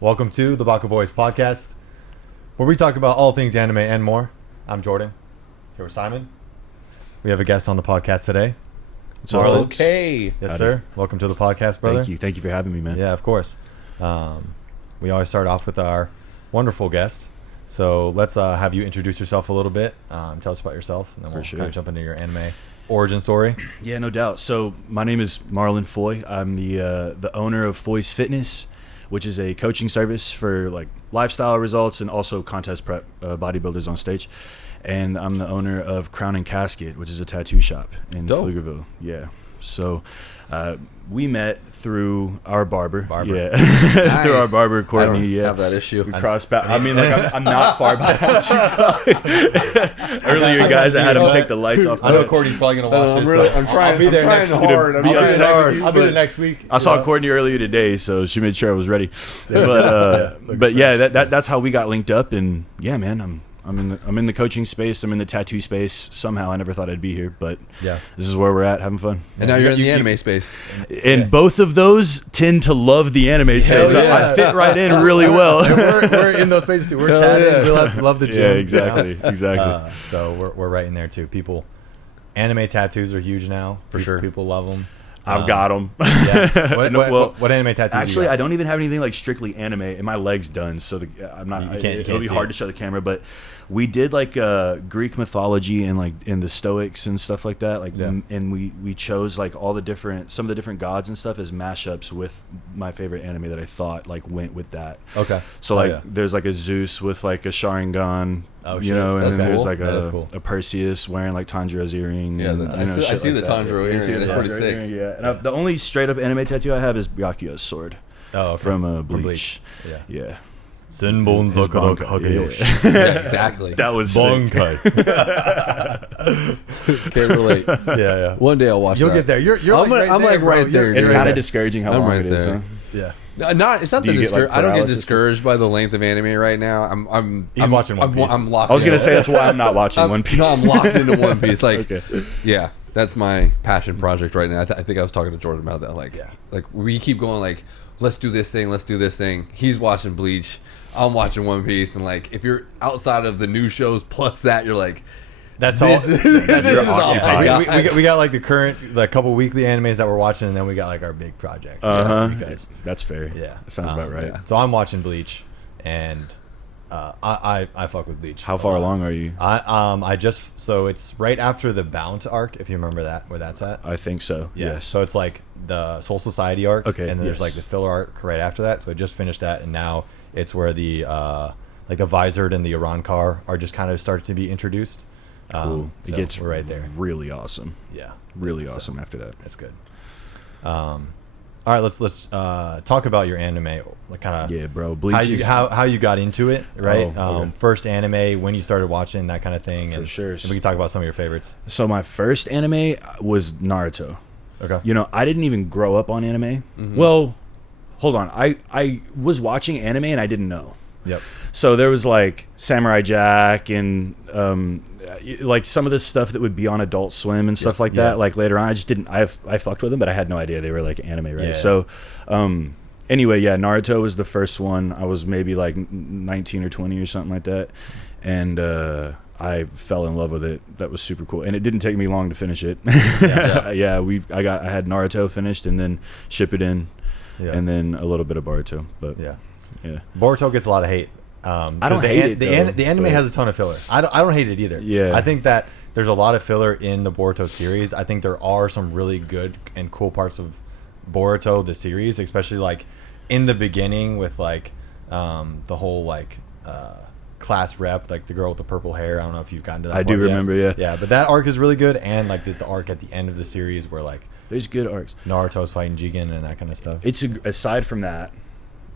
Welcome to the Baka Boys podcast, where we talk about all things anime and more. I'm Jordan. Here with Simon. We have a guest on the podcast today. So Marlin. okay. Yes, sir. Welcome to the podcast, brother. Thank you for having me, man. Yeah, of course. We always start off with our wonderful guest. So let's have you introduce yourself a little bit. Tell us about yourself, and then we'll kind of jump into your anime origin story. Yeah, no doubt. So my name is Marlin Foy. I'm the owner of Foy's Fitness, which is a coaching service for like lifestyle results and also contest prep bodybuilders on stage. And I'm the owner of Crown and Casket, which is a tattoo shop in Pflugerville. Yeah. So we met through our barber. Yeah. Nice. Through our barber, Courtney. I don't have that issue. We crossed paths. I mean, like, I'm not far back. Earlier, guys, I had him take the lights off. I know Courtney's probably going to watch this. I'm trying. I'll be there next week. I'll be there next week. I saw Courtney earlier today, so she made sure I was ready. But that's how we got linked up. And yeah, man, I'm in the coaching space. I'm in the tattoo space. Somehow I never thought I'd be here, but yeah, this is where we're at, having fun. And now you're in the anime space. And both of those tend to love the anime space. Yeah. I fit right in really well. We're in those spaces too. We're tatted. We love the gym. Yeah, exactly. Exactly. So we're right in there too. Anime tattoos are huge now. For sure. People love them. I've got them. Yeah. What anime tattoos? Actually, I don't even have anything like strictly anime, and my leg's done, so I'm not. It'll be hard to show the camera, but we did like Greek mythology and like in the Stoics and stuff like that. Like, and we chose like some of the different gods and stuff as mashups with my favorite anime that I thought like went with that. Okay. So there's like a Zeus with like a Sharingan. Oh, you know, and that's then cool. there's like a Perseus wearing like Tanjiro's earring. Yeah, I see the Tanjiro earring. That's pretty sick. Yeah, and the only straight up anime tattoo I have is Byakuya's sword. Oh, okay. From Bleach. Yeah. Senbon Zakura Kageyoshi. Yeah, exactly. That was Bonkai. Can't relate. Yeah. One day I'll watch. You'll get there. I'm like right there. It's kind of discouraging how long right it is. there. Huh? Yeah. It's not Do you the get, like, I don't get paralysis? discouraged by the length of anime right now. I'm watching One Piece. I'm locked. I was gonna in. say that's why I'm not watching One Piece. No, I'm locked into One Piece. Like, Okay. yeah, that's my passion project right now. I think I was talking to Jordan about that. Like we keep going like, let's do this thing. He's watching Bleach. I'm watching One Piece, and like, if you're outside of the new shows plus that, you're like, That's all. We got like the couple weekly animes that we're watching, and then we got like our big project. That's fair. Yeah, that sounds about right. Yeah. So I'm watching Bleach, and I fuck with Bleach. How far along are you? So it's right after the Bound arc, if you remember that, where that's at. I think so. Yeah. Yes. So it's like the Soul Society arc, Okay, and then there's like the filler arc right after that. So I just finished that, and now it's where the like the Visored and the Arankar are just kind of started to be introduced. Cool. So It gets we're right there. really awesome. Yeah. Really awesome after that. That's good. All right, let's talk about your anime, like kind of. Yeah, bro. Bleach how you got into it, right? Okay. First anime, when you started watching, that kind of thing. For sure. And we can talk about some of your favorites. So my first anime was Naruto. Okay. You know, I didn't even grow up on anime. Mm-hmm. Well, hold on. I was watching anime and I didn't know. Yep. So there was like Samurai Jack and like some of the stuff that would be on Adult Swim and stuff like that. Like later on, I just didn't. I fucked with them, but I had no idea they were like anime, right? Yeah. So anyway, yeah, Naruto was the first one. I was maybe like 19 or 20 or something like that, and I fell in love with it. That was super cool, and it didn't take me long to finish it. I had Naruto finished, and then Shippuden, and then a little bit of Boruto. But yeah. Boruto gets a lot of hate. I don't hate it. The anime has a ton of filler. I don't hate it either. Yeah. I think that there's a lot of filler in the Boruto series. I think there are some really good and cool parts of Boruto the series, especially like in the beginning with like the whole like class rep, like the girl with the purple hair. I don't know if you've gotten to that. I do remember, yet. Yeah, but that arc is really good, and like the arc at the end of the series where like there's good arcs. Naruto's fighting Jigen and that kind of stuff. Aside from that,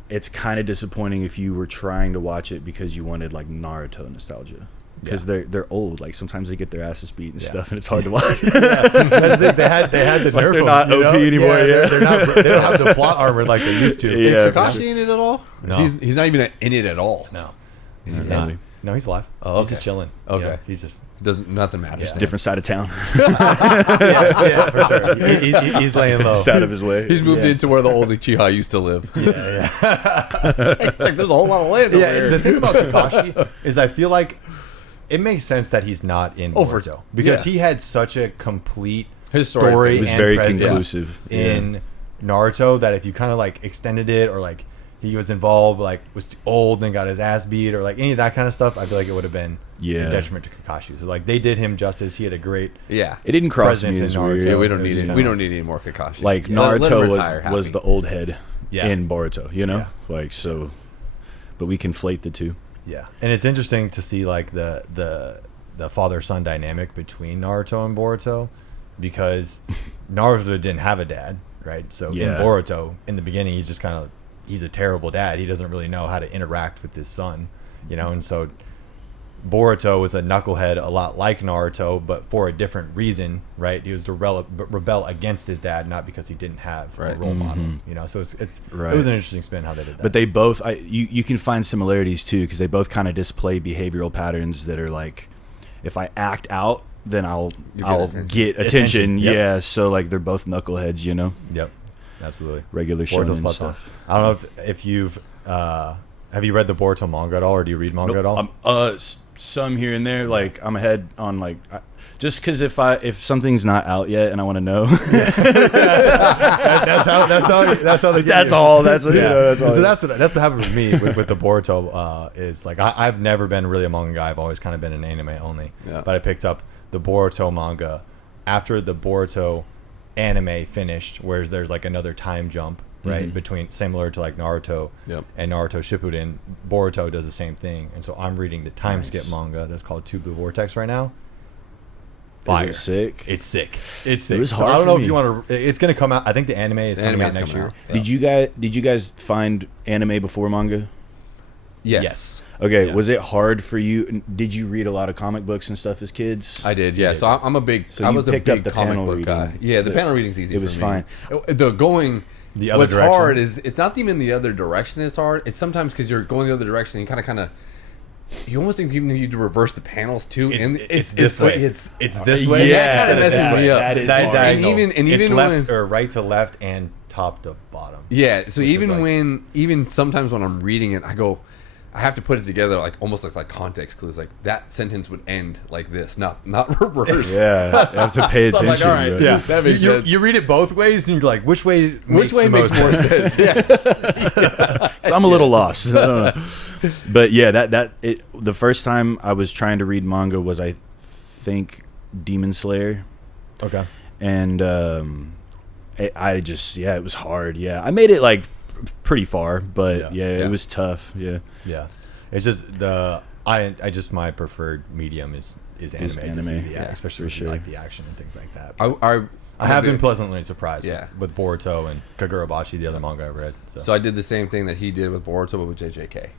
it's kind of disappointing if you were trying to watch it because you wanted like Naruto nostalgia, because they're old. Like sometimes they get their asses beat and stuff, and it's hard to watch. They had the Like nerf they're not OP anymore. They don't have the plot armor like they used to. Is Kakashi in it at all? No. He's not even in it at all. No, He's not. No, he's alive. Oh, He's just chilling. Okay. He's just Doesn't nothing matters. Just different side of town. yeah, for sure. He's laying low. He's out of his way. He's moved into where the old Uchiha used to live. Like there's a whole lot of land over here. The thing about Kakashi is I feel like it makes sense that he's not in Boruto because he had such a complete His story It was and very presence conclusive. in Naruto that if you kind of like extended it or like he was involved, like was old and got his ass beat or like any of that kind of stuff, I feel like it would have been a detriment to Kakashi. So like they did him justice. He had a great Yeah. It didn't cross me presence as in weird. Naruto. Yeah, we don't It was need just it. We don't need any more Kakashi. Like Let him Naruto retire was happy. the old head Yeah. in Boruto, you know? Like so but we conflate the two. Yeah, and it's interesting to see like the father son dynamic between Naruto and Boruto because Naruto didn't have a dad, right? So in Boruto, in the beginning, he's just kind of he's a terrible dad. He doesn't really know how to interact with his son, you know. And so Boruto was a knucklehead, a lot like Naruto, but for a different reason, right? He was to rebel against his dad, not because he didn't have a role model, you know. So it was an interesting spin how they did that. But they both, you can find similarities too, because they both kind of display behavioral patterns that are like, if I act out, then I'll get attention. Yep. Yeah, so like they're both knuckleheads, you know. Yep, absolutely. Regular shonen stuff. I don't know if you've have you read the Boruto manga at all, or do you read manga at all? Some here and there. Like I'm ahead on like. Just because if something's not out yet and I want to know, that's how they get that's you. all. That's all. So that's what happened with me with the Boruto. Is like I've never been really a manga guy. I've always kind of been an anime only. Yeah. But I picked up the Boruto manga after the Boruto anime finished, whereas there's like another time jump, right, between similar to like Naruto and Naruto Shippuden. Boruto does the same thing, and so I'm reading the time skip manga that's called Two Blue Vortex right now. Fire. Is it sick? It's sick. It's sick. It was So hard I don't for know me. if you want to. It's going to come out. I think the anime is coming out next year. Yeah. Did you guys find anime before manga? Yes. Okay. Yeah. Was it hard for you? Did you read a lot of comic books and stuff as kids? I did, yeah. So I'm a big. So I you was a picked up big the comic panel book guy. reading. Yeah, the panel reading's easy. It was for fine. Me. The going. The other What's direction. hard is it's not even the other direction is hard. It's sometimes because you're going the other direction. And you kind of. You almost think people need to reverse the panels too. It's this way. It's this way. Yeah, that kind of messes me up. That is That hard. diagonal. And even it's when, left or right to left and top to bottom. yeah. So Which is even like- even sometimes when I'm reading it, I have to put it together like almost like context clues. Like that sentence would end like this, not reverse. Yeah, you have to pay So I'm attention. like, all right, bro. Yeah, that makes sense. You read it both ways, and you're like, which way makes more sense? Yeah. So I'm a little lost. I don't know. But yeah, the first time I was trying to read manga was I think Demon Slayer, Okay. and it was hard. Yeah, I made it like pretty far, but Yeah. it was tough. Yeah, Yeah, it's just my preferred medium is anime. Is to anime. see Yeah, especially for sure. like the action and things like that. I have been pleasantly surprised Yeah. with Boruto and Kagurabashi, the other manga I read. So I did the same thing that he did with Boruto, but with JJK.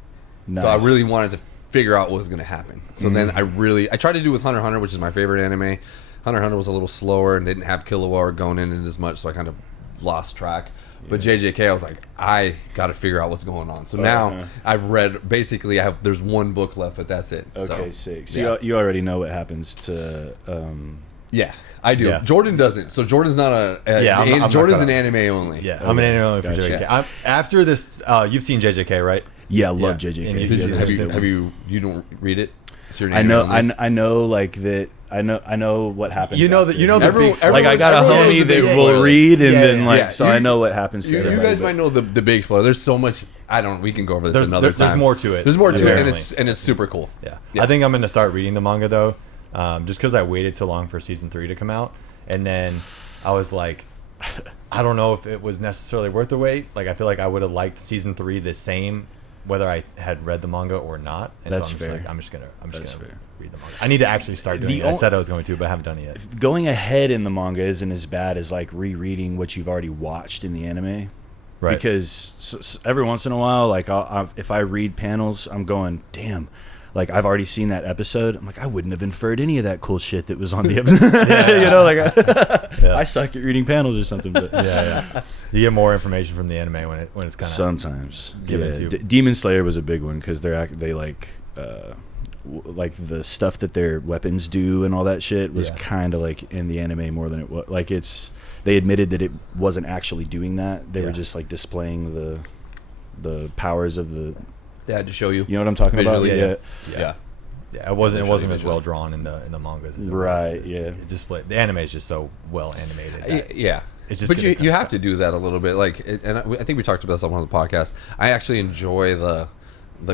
nice. So I really wanted to figure out what was going to happen. So then I tried to do with Hunter x Hunter, which is my favorite anime. Hunter x Hunter was a little slower and didn't have Killua going in it as much, so I kind of lost track. But JJK, I was like, I got to figure out what's going on. So now I've read, basically, there's one book left, but that's it. Okay, So, sick. So you already know what happens to. Yeah, I do. Yeah. Jordan doesn't. So Jordan's not I'm Jordan's not an anime only. Yeah, I'm an anime only for Gotcha. JJK. After this, you've seen JJK, right? Yeah, I love Yeah. JJK. And you- Did Yeah, have you don't read it? It's your I anime know. only? I know. Like that. I know what happens. You know after. that you know the Everyone- big spoiler. Like I got a everyone knows homie the that big will spoiler. read, and Yeah, then yeah, like, yeah. so You- I know what happens to You everybody. guys might know the big spoiler. There's so much. We can go over this another time. There's more to it. There's more to it, Apparently. and it's super cool. Yeah. Yeah. I think I'm going to start reading the manga though, just because I waited so long for season 3 to come out, and then I was like, I don't know if it was necessarily worth the wait. Like I feel like I would have liked season 3 the same, whether I had read the manga or not. And That's so fair. I'm just gonna fair. read the manga. I need to actually start doing it. I said I was going to, but I haven't done it yet. Going ahead in the manga isn't as bad as like rereading what you've already watched in the anime. Right. Because every once in a while, like if I read panels, I'm going, damn. Like I've already seen that episode. I'm like, I wouldn't have inferred any of that cool shit that was on the episode. You know, like I suck at reading panels or something. But yeah. You get more information from the anime when it's kind of sometimes given to you. Demon Slayer was a big one because they like like the stuff that their weapons do and all that shit was kind of like in the anime more than it was. Like they admitted that it wasn't actually doing that. They were just like displaying the powers of the. They had to show you. You know what I'm talking Visually, about? Yeah. Yeah, it wasn't as well drawn in the mangas. As it Right. was. Yeah. It just the anime is just so well animated. That Yeah. It's just but you have to do that a little bit. Like, and I think we talked about this on one of the podcasts. I actually enjoy the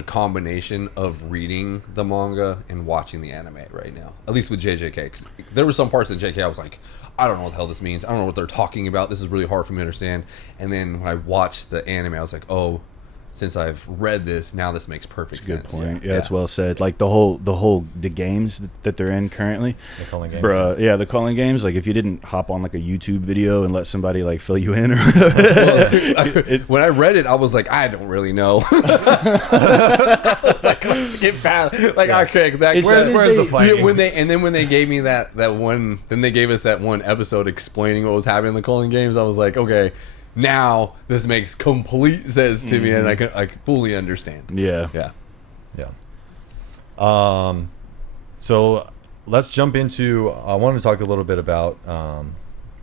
combination of reading the manga and watching the anime right now. At least with JJK. 'Cause there were some parts in JK I was like, I don't know what the hell this means. I don't know what they're talking about. This is really hard for me to understand. And then when I watched the anime, I was like, oh, since I've read this, now this makes perfect sense. Good point. Yeah, that's well said. Like the games that they're in currently, the calling games. Bruh, the calling games. Like if you didn't hop on like a YouTube video and let somebody like fill you in, or when I read it, I was like, I don't really know. I was like, let's get past. Like, okay, where's the fighting? When they gave me that one, then they gave us that one episode explaining what was happening in the calling games. I was like, okay. Now this makes complete sense to me, and I can fully understand. Yeah. So let's jump into. I want to talk a little bit about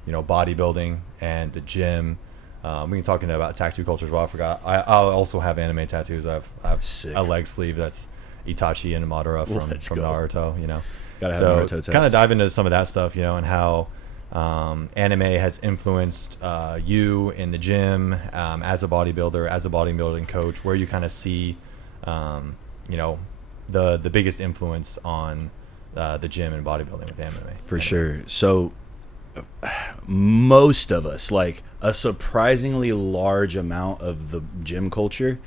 bodybuilding and the gym. We can talk about tattoo culture as well. I forgot. I also have anime tattoos. I have Sick. a leg sleeve that's Itachi and Madara from Naruto. Gotta have Naruto tats. Kind of dive into some of that stuff, and how anime has influenced you in the gym as a bodybuilder, as a bodybuilding coach, where you kind of see the biggest influence on the gym and bodybuilding with anime. For sure. So most of us, like a surprisingly large amount of the gym culture,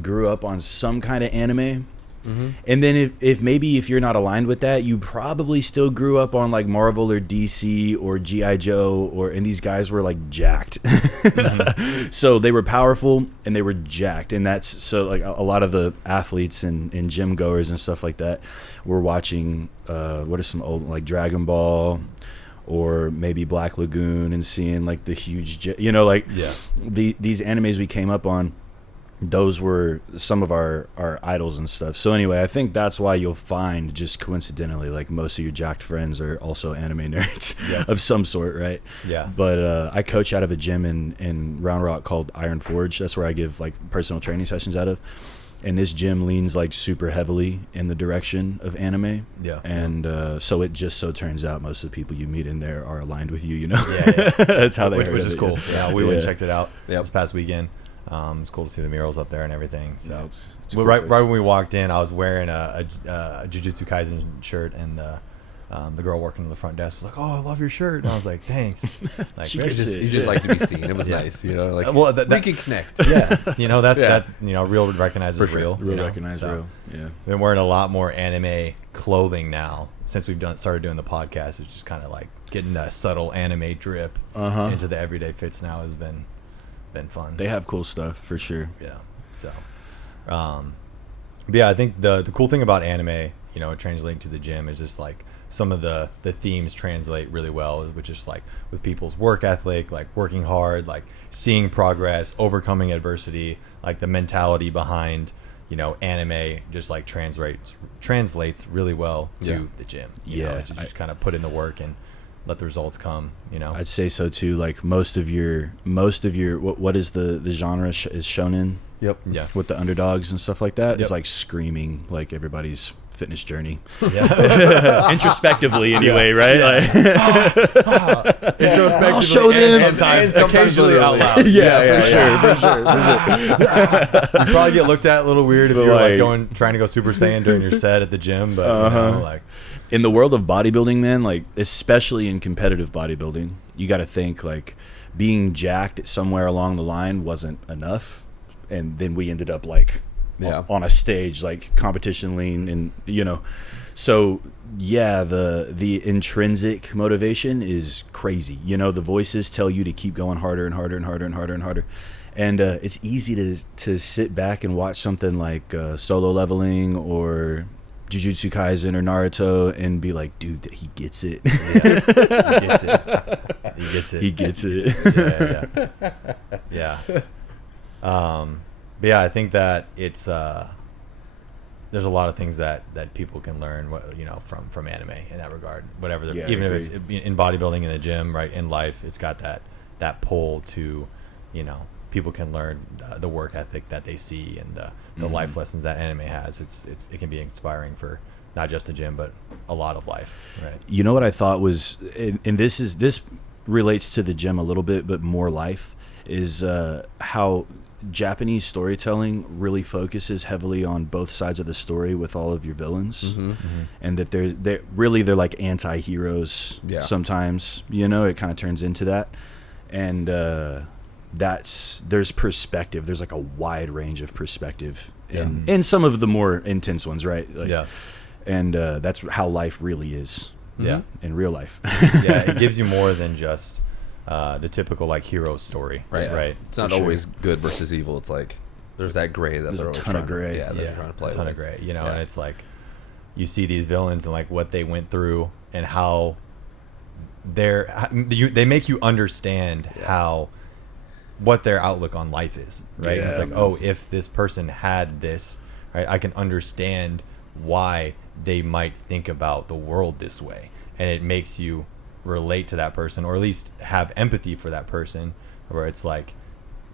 grew up on some kind of anime. Mm-hmm. And then if you're not aligned with that, you probably still grew up on like Marvel or DC or G.I. Joe, and these guys were like jacked. Mm-hmm. So they were powerful and they were jacked. And that's so like a lot of the athletes and gym goers and stuff like that were watching what are some old like Dragon Ball or maybe Black Lagoon and seeing like the huge these animes we came up on. Those were some of our idols and stuff. So anyway, I think that's why you'll find, just coincidentally, like most of your jacked friends are also anime nerds of some sort, right? Yeah. But I coach out of a gym in Round Rock called Iron Forge. That's where I give like personal training sessions out of. And this gym leans like super heavily in the direction of anime. Yeah. And so it just so turns out most of the people you meet in there are aligned with you, Yeah. That's how they which is cool. Yeah, we went and checked it out this past weekend. It's cool to see the murals up there and everything. So it's cool. right when we walked in, I was wearing a Jujutsu Kaisen shirt, and the girl working on the front desk was like, "Oh, I love your shirt," and I was like, "Thanks." Like, you just like to be seen. It was nice, like we can connect. Yeah, that real recognizes real. Real recognizes real. Yeah, been wearing a lot more anime clothing now since we've started doing the podcast. It's just kind of like getting a subtle anime drip into the everyday fits now has been fun. They have cool stuff for sure. Yeah. So, but yeah, I think the cool thing about anime, translating to the gym is just like some of the themes translate really well, which is like with people's work ethic, like working hard, like seeing progress, overcoming adversity, like the mentality behind, anime just like translates really well to the gym. You know, to just kind of put in the work and let the results come, I'd say so too. Like most of your what is the genre is shonen? Yep. Yeah. With the underdogs and stuff like that. It's like screaming like everybody's fitness journey. Yeah. Introspectively anyway, right? Yeah. Like introspectively. I'll show them. Sometimes occasionally out loud. For sure. You probably get looked at a little weird if you're like trying to go Super Saiyan during your set at the gym, but in the world of bodybuilding, man, like especially in competitive bodybuilding, you got to think like being jacked somewhere along the line wasn't enough, and then we ended up like on a stage like competition lean, and so the intrinsic motivation is crazy. The voices tell you to keep going harder and harder and harder and harder and harder. And it's easy to sit back and watch something like Solo Leveling or Jujutsu Kaisen or Naruto and be like, dude, he gets it. He gets it. Yeah. But yeah, I think that it's there's a lot of things that people can learn, from anime in that regard. Whatever, even if it's in bodybuilding, in the gym, right, in life, it's got that pull to, people can learn the work ethic that they see and the life lessons that anime has. It can be inspiring for not just the gym, but a lot of life, right? You know what I thought was, and this relates to the gym a little bit, but more life, is how Japanese storytelling really focuses heavily on both sides of the story with all of your villains, and that they're like anti-heroes sometimes. It kind of turns into that, and there's perspective. There's like a wide range of perspective in some of the more intense ones, right? And that's how life really is. In real life. It gives you more than just the typical like hero story, right? It's not always good versus evil. It's like there's that gray that there's they're a ton of gray. They're trying to play. A ton of gray, and it's like you see these villains and like what they went through and how they make you understand what their outlook on life is, right? It's like, if this person had this, right, I can understand why they might think about the world this way, and it makes you relate to that person, or at least have empathy for that person, where it's like,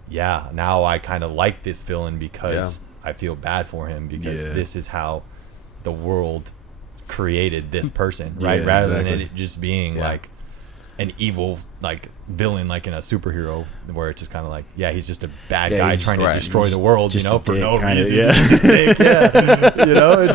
now I kind of like this villain because I feel bad for him, because this is how the world created this person, right? Rather than it just being like an evil like villain, like in a superhero, where it's just kind of like, he's just a bad guy trying to destroy the world, for no reason. It's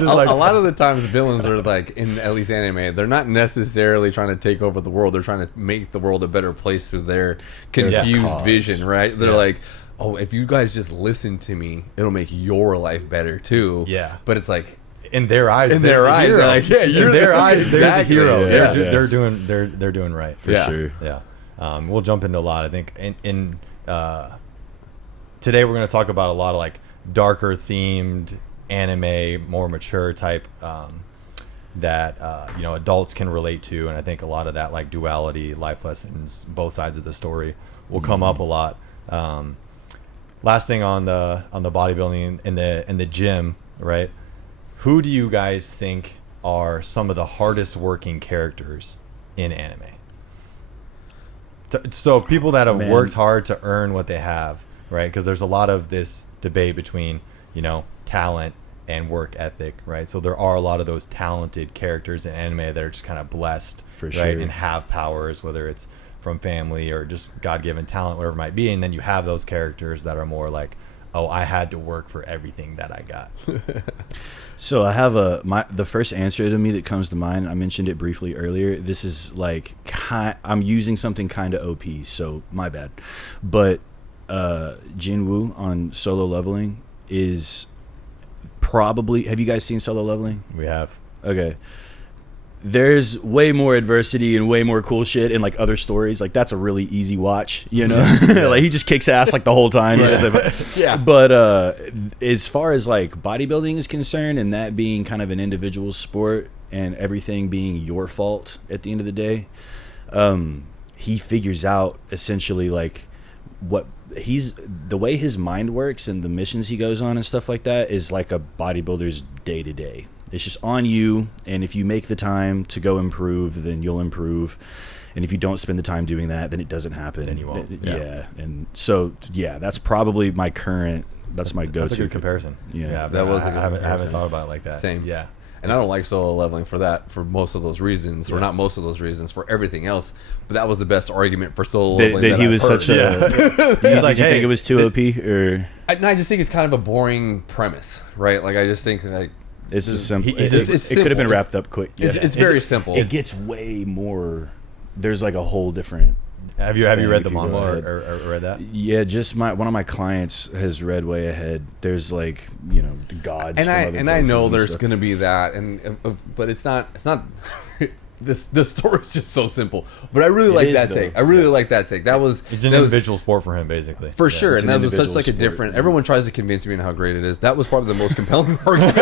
just like a lot of the times villains are like, in at least anime, they're not necessarily trying to take over the world. They're trying to make the world a better place through their confused vision, right? They're like, if you guys just listen to me, it'll make your life better too. But it's like, in their eyes, they're like, you're the hero. They're doing right for sure. We'll jump into a lot. I think in today we're going to talk about a lot of like darker themed anime, more mature type that adults can relate to, and I think a lot of that like duality, life lessons, both sides of the story will come up a lot. Last thing on the bodybuilding in the gym, right? Who do you guys think are some of the hardest working characters in anime? So people that have worked hard to earn what they have, right? Because there's a lot of this debate between, talent and work ethic, right? So there are a lot of those talented characters in anime that are just kind of blessed, for right? sure, and have powers, whether it's from family or just God-given talent, whatever it might be. And then you have those characters that are more like, I had to work for everything that I got. So I have the first answer to me that comes to mind. I mentioned it briefly earlier. This is like, I'm using something kind of OP, so my bad. But Jinwoo on Solo Leveling is probably, have you guys seen Solo Leveling? We have. Okay. There's way more adversity and way more cool shit in like other stories. Like that's a really easy watch, like he just kicks ass like the whole time. But as far as like bodybuilding is concerned, and that being kind of an individual sport and everything being your fault at the end of the day, he figures out essentially like the way his mind works and the missions he goes on and stuff like that is like a bodybuilder's day to day. It's just on you, and if you make the time to go improve, then you'll improve. And if you don't spend the time doing that, then it doesn't happen. Then you won't. And so, that's probably my current, that's my go-to. That's a good comparison. That was a good comparison. I haven't thought about it like that. Same. Yeah. And I don't like Solo Leveling for most of those reasons, or not most of those reasons, for everything else. But that was the best argument for Solo Leveling. That he was such a... You like, think it was too OP? Or I just think it's kind of a boring premise, right? Like, I just think, like... It's just simple. It could have been wrapped up quick. It's very simple. It gets way more... There's like a whole different... Have you read the manga or read that? Yeah, just one of my clients has read way ahead. There's like, gods. And I know there's going to be that, but it's not. The story is just so simple, but I really like that take. I really like that take. It's an individual sport for him, basically. For sure, and that was such like a different. Everyone tries to convince me on how great it is. That was probably the most compelling argument.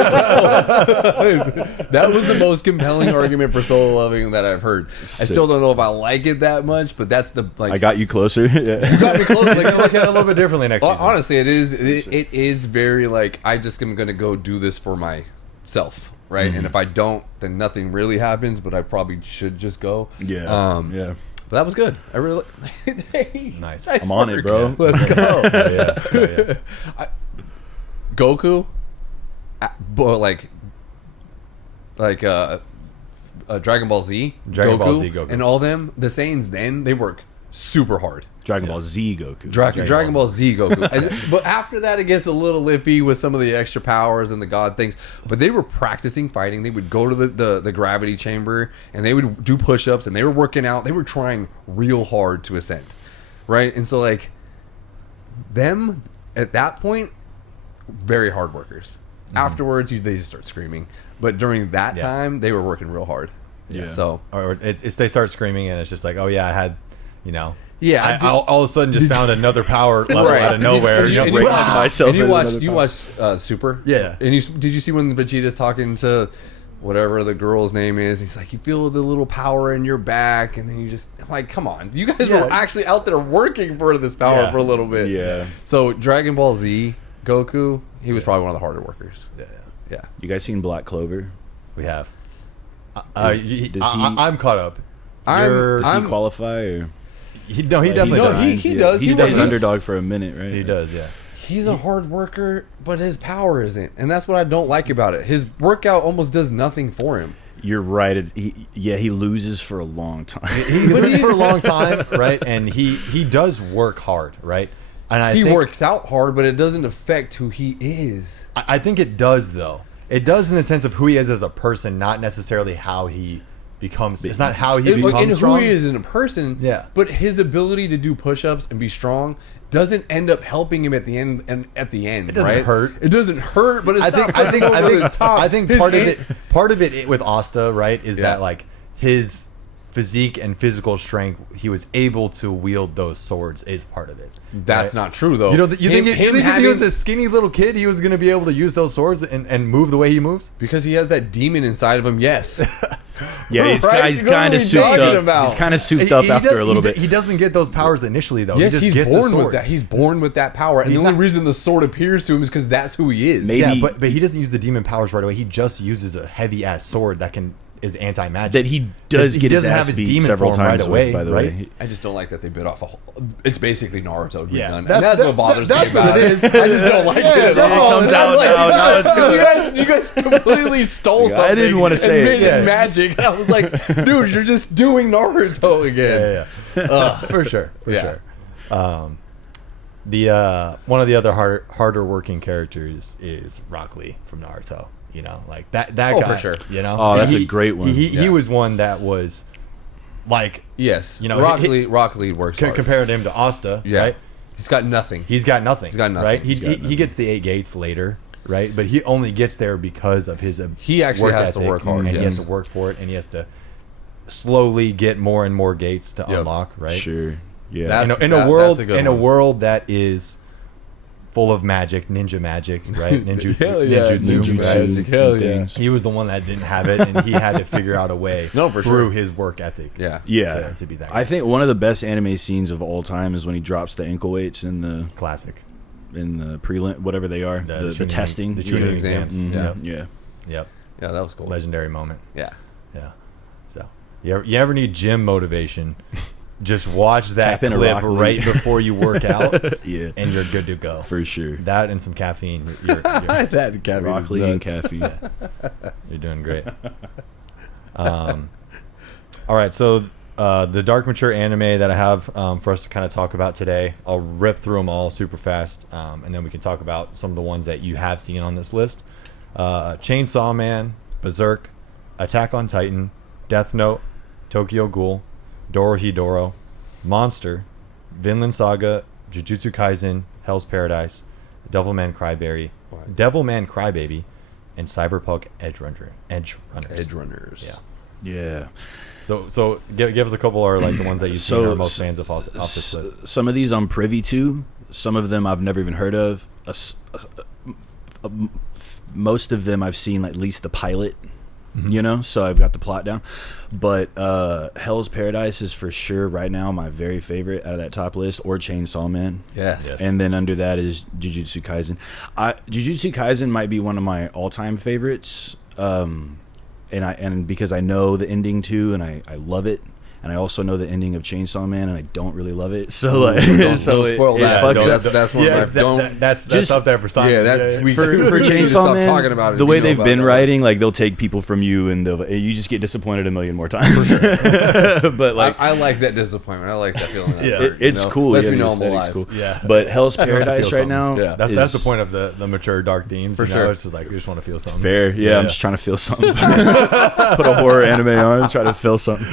That was the most compelling argument for Solo Leveling that I've heard. I still don't know if I like it that much, but that's the like. I got you closer. You got me close. Like, look at it a little bit differently next season. Honestly, it is very like I just am going to go do this for my self, right? And if I don't, then nothing really happens. But I probably should just go. Yeah. But that was good. I really Nice. I'm on it, bro. Let's go. Yeah. Goku, Dragon Ball Z, Dragon Ball Z Goku. and all them. The Saiyans then they work super hard. Dragon Ball Z Goku. Dragon Ball Z Goku. But after that, it gets a little iffy with some of the extra powers and the god things. But they were practicing fighting. They would go to the gravity chamber and they would do push-ups and they were working out. They were trying real hard to ascend, right? And so like them at that point, very hard workers. Afterwards, they just start screaming. But during that time, they were working real hard. Yeah. So Or it's they start screaming and it's just like, oh yeah, I had, you know. yeah, I all of a sudden just found another power level Right. out of nowhere. And you- You know, and you break- watch- myself and you into watch another you power. watch Super. Yeah. And did you see when Vegeta's talking to whatever the girl's name is? He's like, you feel the little power in your back, and then you just I'm like, come on, you guys Yeah. were actually out there working for this power Yeah. for a little bit. Yeah. So Dragon Ball Z Goku, he was probably one of the harder workers. Yeah, Yeah. You guys seen Black Clover? we have. Does he- I'm caught up. I'm- Does he qualify? Or? He definitely no, does. he does. He He stays does. underdog for a minute, right? He does, yeah. He's a hard worker, but his power isn't, and that's what I don't like about it. His workout almost does nothing for him. You're right. He loses for a long time. He lives for a long time, right? And he does work hard, right? And I He think, works out hard, but it doesn't affect who he is. I think it does, though. It does in the sense of who he is as a person, not necessarily how he becomes. It's not how he And becomes who strong. he is in a person. Yeah. But his ability to do push-ups and be strong doesn't end up helping him at the end. And at the end, It doesn't right? hurt. It doesn't hurt, but it's I not think over the top. I think His part of it with Asta, right, is Yeah. that like his physique and physical strength, he was able to wield those swords is part of it. That's right? not true, though. You think if he having- was a skinny little kid, he was going to be able to use those swords and move the way he moves? because he has that demon inside of him. Yes. Yeah, he's Right? he's You know what kind of we're souped talking up. about. He's kind of souped up after a little bit. He doesn't get those powers initially, though. Yes, he just he's gets the born with sword. that. He's born with that power, and He's the only not- reason the sword appears to him is because that's who he is. Maybe- Yeah, but he doesn't use the demon powers right away. He just uses a heavy ass sword that is anti-magic. That he does He get his doesn't have ass his beat demon several form right times away, with, by the right? way. I just don't like that they bit off a whole. It's basically Naruto Yeah, redone. that's- and that's what bothers me that's about what it is. I just don't like Yeah, it at that's all. all. It comes And I out was like, now. Now it's good. You guys completely stole Yeah, I something. didn't wanna say and it. made Yeah. magic. I was like, dude, you're just doing Naruto again. Yeah. For sure. For Yeah. sure. The one of the other harder working characters is Rock Lee from Naruto. You know, like that Oh, guy. for sure. You know, Oh, that's And a great one. He Yeah. was one that was like Yes, You know, Rock Lee works hard. compared him to Asta. Yeah, Right. he's got nothing. He's got nothing. He's got nothing. Right. He's He gets the 8 gates later. Right. But he only gets there because of his. He actually work has to ethic, work hard, and he has yes. to work for it, and he has to slowly get more and more gates to Yep. unlock. Right. Sure. Yeah. That's- In a that's world a good in a one. world that is full of magic, ninja magic, right? Ninjutsu, Hell yeah, ninjutsu, ninja right? magic. Hell and yeah. things. He was the one that didn't have it, and he had to figure out a way No, for through sure. his work ethic. Yeah. Yeah. to be that I guy. think one of the best anime scenes of all time is when he drops the ankle weights in the Classic. prelim, whatever they are, the tuning- testing, the tuning Yeah. exams. Mhm. Yep. Yeah. Yep. Yeah, that was cool. Legendary moment. Yeah. Yeah. So you ever need gym motivation? Just watch that Tap into clip Rock Lee. right before you work out, Yeah. and you're good to go. For sure. That and some caffeine, you're That caffeine is Broccoli and nuts. caffeine. You're doing great. All right, so the Dark Mature anime that I have for us to kind of talk about today, I'll rip through them all super fast, and then we can talk about some of the ones that you have seen on this list. Chainsaw Man, Berserk, Attack on Titan, Death Note, Tokyo Ghoul, Dorohedoro, Monster, Vinland Saga, Jujutsu Kaisen, Hell's Paradise, Devilman Crybaby, and Cyberpunk Edge Runners. Edge runners. Yeah. Yeah. So give us a couple are like the ones that you've seen are most fans of off this list. Some of these I'm privy to. Some of them I've never even heard of. Most of them I've seen at least the pilot you know, so I've got the plot down. But Hell's Paradise is for sure right now my very favorite out of that top list, or Chainsaw Man. Yes. And then under that is Jujutsu Kaisen. Jujutsu Kaisen might be one of my all-time favorites, and because I know the ending too, and I love it. And I also know the ending of Chainsaw Man, and I don't really love it. So like, don't spoil that. fucks That's, up. that's one of my, that's up there for Simon. Yeah, that we for need to Chainsaw stop Man, talking about it the if way you know they've about been that. writing, like they'll take people from you, and you just get disappointed a million more times. But like, I like that disappointment. I like that feeling. it's cool. Lets Yeah, me the know I'm aesthetic's alive. cool. Yeah. But Hell's Feel Paradise right something. now, Yeah. That's the point of the mature dark themes. For you know? sure. It's just like we just want to feel something. Fair, yeah. I'm just trying to feel something. Put a horror anime on, try to feel something.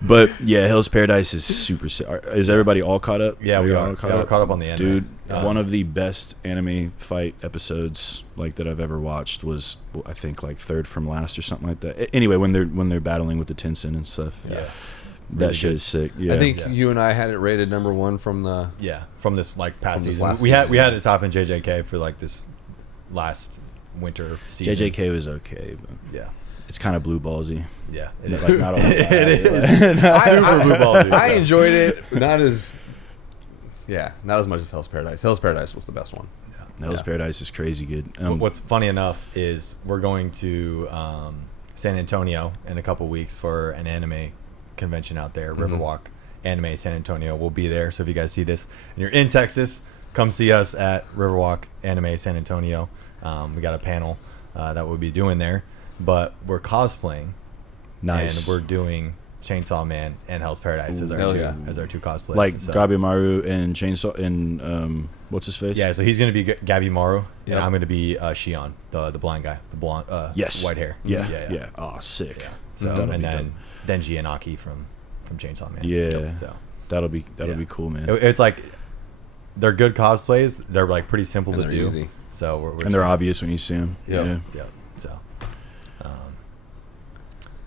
But yeah, Hell's Paradise is super sick. Is everybody all caught up? Yeah, we are. Caught Yeah, we're up? caught up on the anime. Dude, one of the best anime fight episodes like that I've ever watched was, I think, like third from last or something like that. Anyway, when they're battling with the Tencent and stuff. Yeah. That Really shit good. is sick. Yeah. I think Yeah. you and I had it rated number 1 from the. Yeah, from this like past From this season, last we had season. it top in JJK for like this last winter season. JJK was okay, but Yeah, it's kind of blue ballsy. yeah, Like, not all that. it is. I, blue ball, dude. I enjoyed it. Not as much as Hell's Paradise. Hell's Paradise was the best one. Hell's Yeah. Paradise is crazy good. What's funny enough is we're going to San Antonio in a couple weeks for an anime convention out there, Riverwalk Anime San Antonio. We'll be there. So if you guys see this and you're in Texas, come see us at Riverwalk Anime San Antonio. We got a panel that we'll be doing there, but we're cosplaying. Nice. And we're doing Chainsaw Man and Hell's Paradise as hell our yeah. two cosplays. like So- Gabimaru and Chainsaw and what's his face? Yeah, so he's gonna be Gabby Maru, Yep. and I'm gonna be Shion, the blind guy, the blonde, Yes. white hair. Yeah. Oh, sick. Yeah. So That'll and be then Denji and Aki from Chainsaw Man. Yeah. So That'll be Yeah. cool, man. it's like they're good cosplays. They're like pretty simple And to they're do. easy. So we're And they're obvious when you see them. Yep. Yeah. Yeah. So,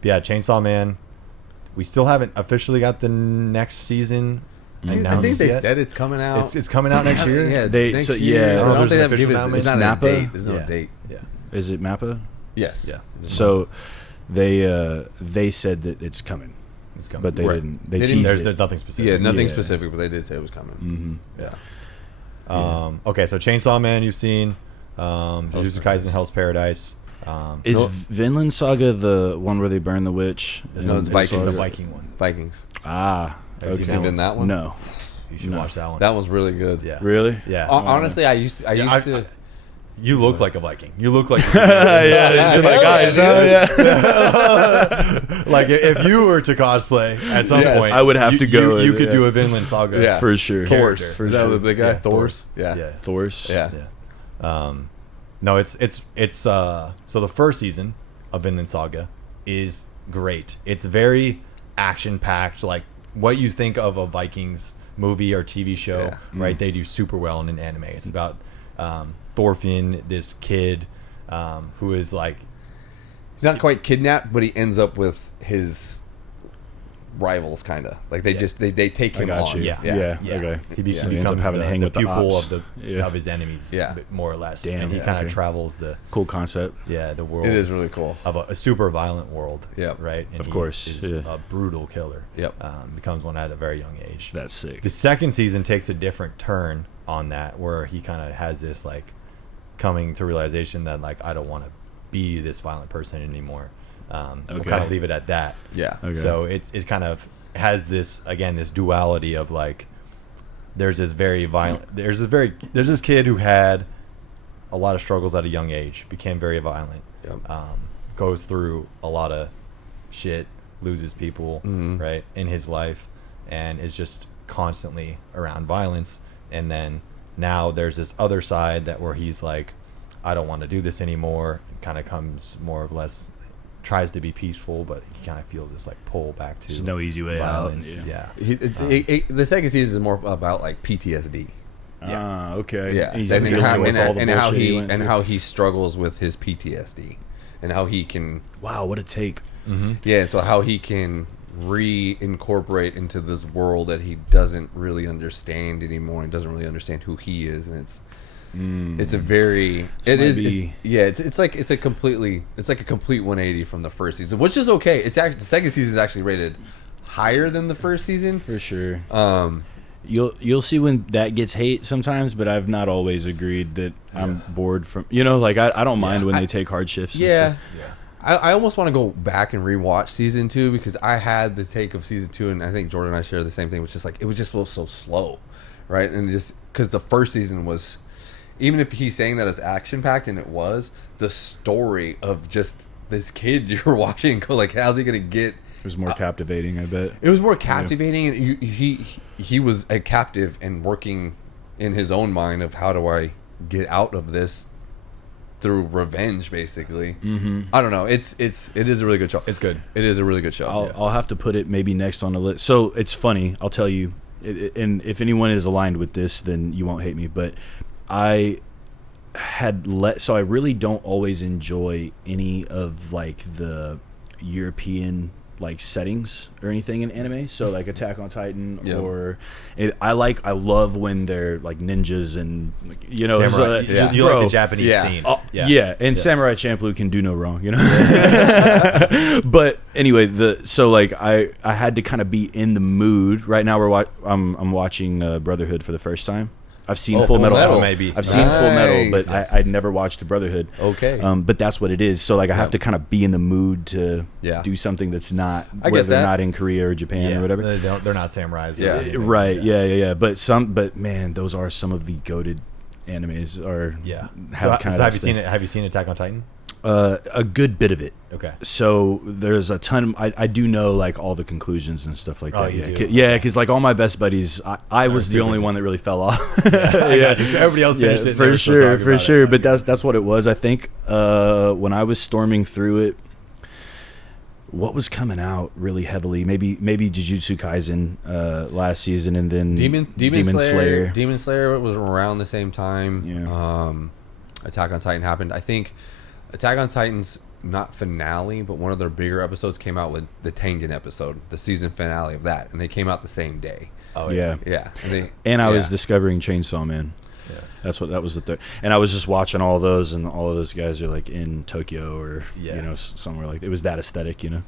yeah, Chainsaw Man. We still haven't officially got the next season announced I think they yet. said it's coming out. It's coming out next year. Yeah, They- next so, year. yeah, I don't know I don't if think there's they've an given official it's not announcement. a It's date. Nappa? There's no Yeah. date. Yeah. Is it Mappa? Yes. Yeah. So they said that it's coming, It's coming. but they Right. didn't. They They didn't- teased there's, it. there's nothing specific. Yeah, nothing Yeah. specific, but they did say it was coming. Yeah. Okay, so Chainsaw Man you've seen, Jujutsu Kaisen, Hell's Paradise. Is No- Vinland Saga the one where they burn the witch? This No, is it's the Vikings. Viking one. Vikings. Ah, Have you seen Has that it been that one? no, You should watch that one. That one's really good. Yeah. really? Yeah. Honestly, I used Yeah, to. You look like a Viking. You look like yeah, you're like, guys, like if you were to cosplay at some Yes. point, I would have you- to go You in, could yeah. do a Vinland Saga. Yeah. for sure. Thor's. Character. Is that the big guy? Yeah, Thor's. Yeah. Yeah. Thor's. Yeah. Yeah. No, it's so the first season of Vinland Saga is great. It's very action packed, like what you think of a Vikings movie or TV show, Yeah. right? They do super well in an anime. It's about Thorfinn, this kid who is like He's not quite kidnapped, but he ends up with his rivals, kind of like they Yeah. just they take I him got on. you. Yeah. Yeah. Yeah. Okay. He, be- Yeah. he He ends up becomes having the, to hang the with the pupil ops. of Yeah. of his enemies, Yeah. more or less. Damn, and he yeah, kind of okay. travels the Cool concept. the world. It is really cool. Of a super violent world. Yep. Right. And Of he course, is yeah. a brutal killer. Yep. Becomes one at a very young age. That's sick. The second season takes a different turn on that, where he kind of has this like coming to realization that like I don't want to be this violent person anymore. We'll Okay. kind of leave it at that. Yeah. Okay. So it kind of has this again this duality of like there's this very violent there's this kid who had a lot of struggles at a young age, became very violent, Yep. goes through a lot of shit, loses people right in his life, and is just constantly around violence. And then now there's this other side that where he's like, I don't want to do this anymore, and kind of comes more or less tries to be peaceful, but he kind of feels this like pull back to There's no easy way violence. out. Yeah. The second season is more about like PTSD. Ah, okay. Yeah, He's and, just dealing how, with all the and how bullshit he went and through. how he struggles with his PTSD, and how he can Wow, what a take. so how he can reincorporate into this world that he doesn't really understand anymore and doesn't really understand who he is, and It's a very it's like a complete 180 from the first season, which is okay. It's actually the second season is actually rated higher than the first season for sure. You'll see when that gets hate sometimes, but I've not always agreed that I'm bored from like I don't mind when they take hard shifts. Yeah. I almost want to go back and rewatch season 2 because I had the take of season 2, and I think Jordan and I share the same thing, which is like it was just so slow, right? And just because the first season was, even if he's saying that it's action packed, and it was, the story of just this kid you're watching and go like, how's he gonna get? It was more captivating, I bet. It was more captivating, and he was a captive and working in his own mind of how do I get out of this through revenge, basically. I don't know. It is a really good show. It's good. It is a really good show. I'll have to put it maybe next on the list. So it's funny. I'll tell you, and if anyone is aligned with this, then you won't hate me. But I so I really don't always enjoy any of like the European like settings or anything in anime. So like Attack on Titan or I love when they're like ninjas and Samurai. You like the Japanese themes. And Samurai Champloo can do no wrong, But anyway, so like I had to kind of be in the mood. Right now I'm watching Brotherhood for the first time. I've seen Full Metal. Maybe I've seen Full Metal, but I'd never watched Brotherhood. Okay. But that's what it is. So like I have to kind of be in the mood to do something that's not where they're not in Korea or Japan or whatever. They're not samurais. Right. Yeah. But man, those are some of the goated animes. Have you seen Attack on Titan? A good bit of it. Okay. So there's a ton. I do know like all the conclusions and stuff like that. You do? Because like all my best buddies, I was the only one that really fell off. I got you. So everybody else finished it. For sure. But that's what it was. I think when I was storming through it, what was coming out really heavily? Maybe Jujutsu Kaisen last season, and then Demon Slayer. Demon Slayer was around the same time. Yeah. Attack on Titan happened. I think Attack on Titan's not finale, but one of their bigger episodes came out with the Tengen episode, the season finale of that, and they came out the same day. Oh yeah. And I was discovering Chainsaw Man. Yeah. That was the third. And I was just watching all those, and all of those guys are like in Tokyo or somewhere like it was that aesthetic, Yeah.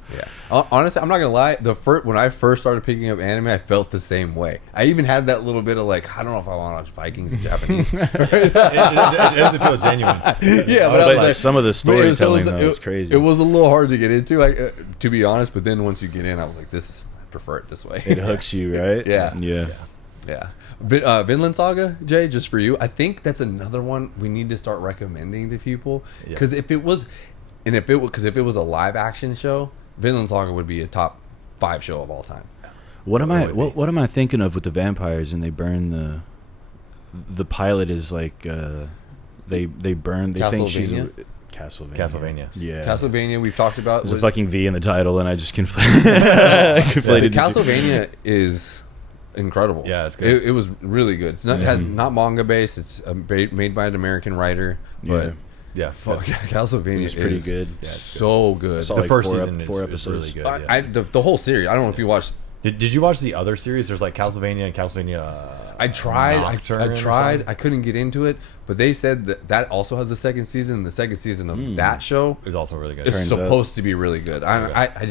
Honestly, I'm not gonna lie. When I first started picking up anime, I felt the same way. I even had that little bit of like, I don't know if I want to watch Vikings in Japanese. it doesn't feel genuine. But like some of the storytelling was crazy. It was a little hard to get into, to be honest. But then once you get in, I was like, I prefer it this way. It hooks you, right? Yeah. Vinland Saga, Jay, just for you. I think that's another one we need to start recommending to people because if it was a live action show, Vinland Saga would be a top 5 show of all time. What am I thinking of with the vampires and they burn the pilot is like they burn they think she's Castlevania. Yeah. Castlevania we've talked about. There's a fucking V in the title and I just conflated. Castlevania is incredible. Yeah, it's good. It was really good. It has not manga based. It's made by an American writer. But Castlevania is pretty good. Yeah, so good. The first season four is really good. The whole series. I don't know if you watched. Did you watch the other series? There's like Castlevania and Castlevania. I tried. I couldn't get into it, but they said that also has a second season. And the second season of that show is also really good. It's supposed to be really good. I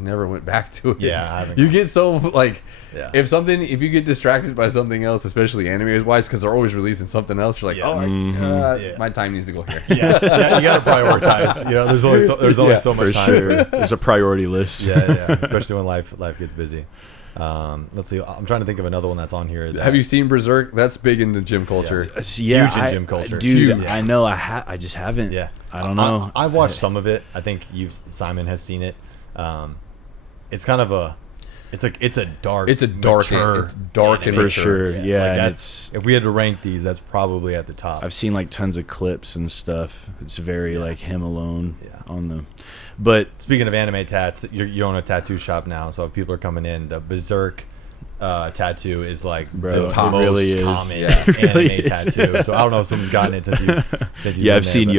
never went back to it. Yeah, I haven't. You get so like, if you get distracted by something else, especially anime wise, because they're always releasing something else. You're like, my time needs to go here. You got to prioritize. There's only so much time. Sure. There's a priority list. Especially when life gets busy. Let's see. I'm trying to think of another one that's on here. Have you seen Berserk? That's big into gym culture. Huge in gym culture, dude. I know. I just haven't. Yeah, I don't know. I've watched some of it. I think Simon has seen it. It's kind of it's a dark for sure. Yeah, like if we had to rank these, that's probably at the top. I've seen like tons of clips and stuff. It's very like him alone on them. But speaking of anime tats, you own a tattoo shop now, so if people are coming in, the Berserk tattoo is like the top most common anime tattoo. So I don't know if someone's gotten it since you I've seen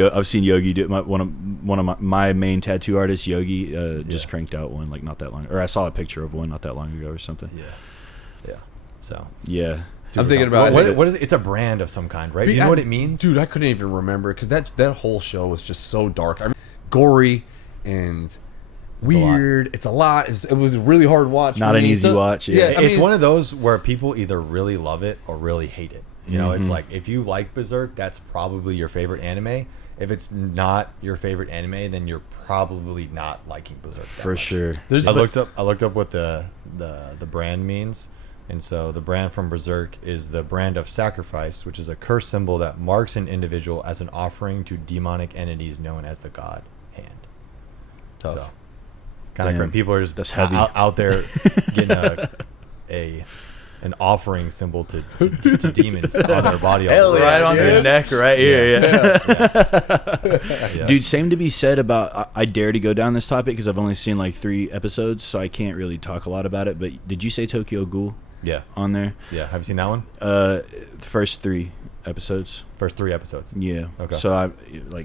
Yogi do it. One of my main tattoo artists, Yogi, just cranked out one like not that long, or I saw a picture of one not that long ago or something. So I'm thinking about what is it? It's a brand of some kind, right? You know what it means, dude? I couldn't even remember because that whole show was just so dark. I mean, gory and weird. It's a lot. It was a really hard watch. Not an easy watch. Yeah, it's one of those where people either really love it or really hate it. You know, it's like if you like Berserk, that's probably your favorite anime. If it's not your favorite anime, then you're probably not liking Berserk that for much. sure. I looked up what the brand means, and so the brand from Berserk is the brand of sacrifice, which is a curse symbol that marks an individual as an offering to demonic entities known as the God Hand. Tough. So, kind of people are just that's heavy. Out there getting an offering symbol to demons on their body. Right on their neck, right here. Yeah. Dude, same to be said about. I dare to go down this topic because I've only seen like 3 episodes, so I can't really talk a lot about it. But did you say Tokyo Ghoul? Yeah. On there. Yeah. Have you seen that one? First 3 episodes. First 3 episodes. Yeah. Okay. So I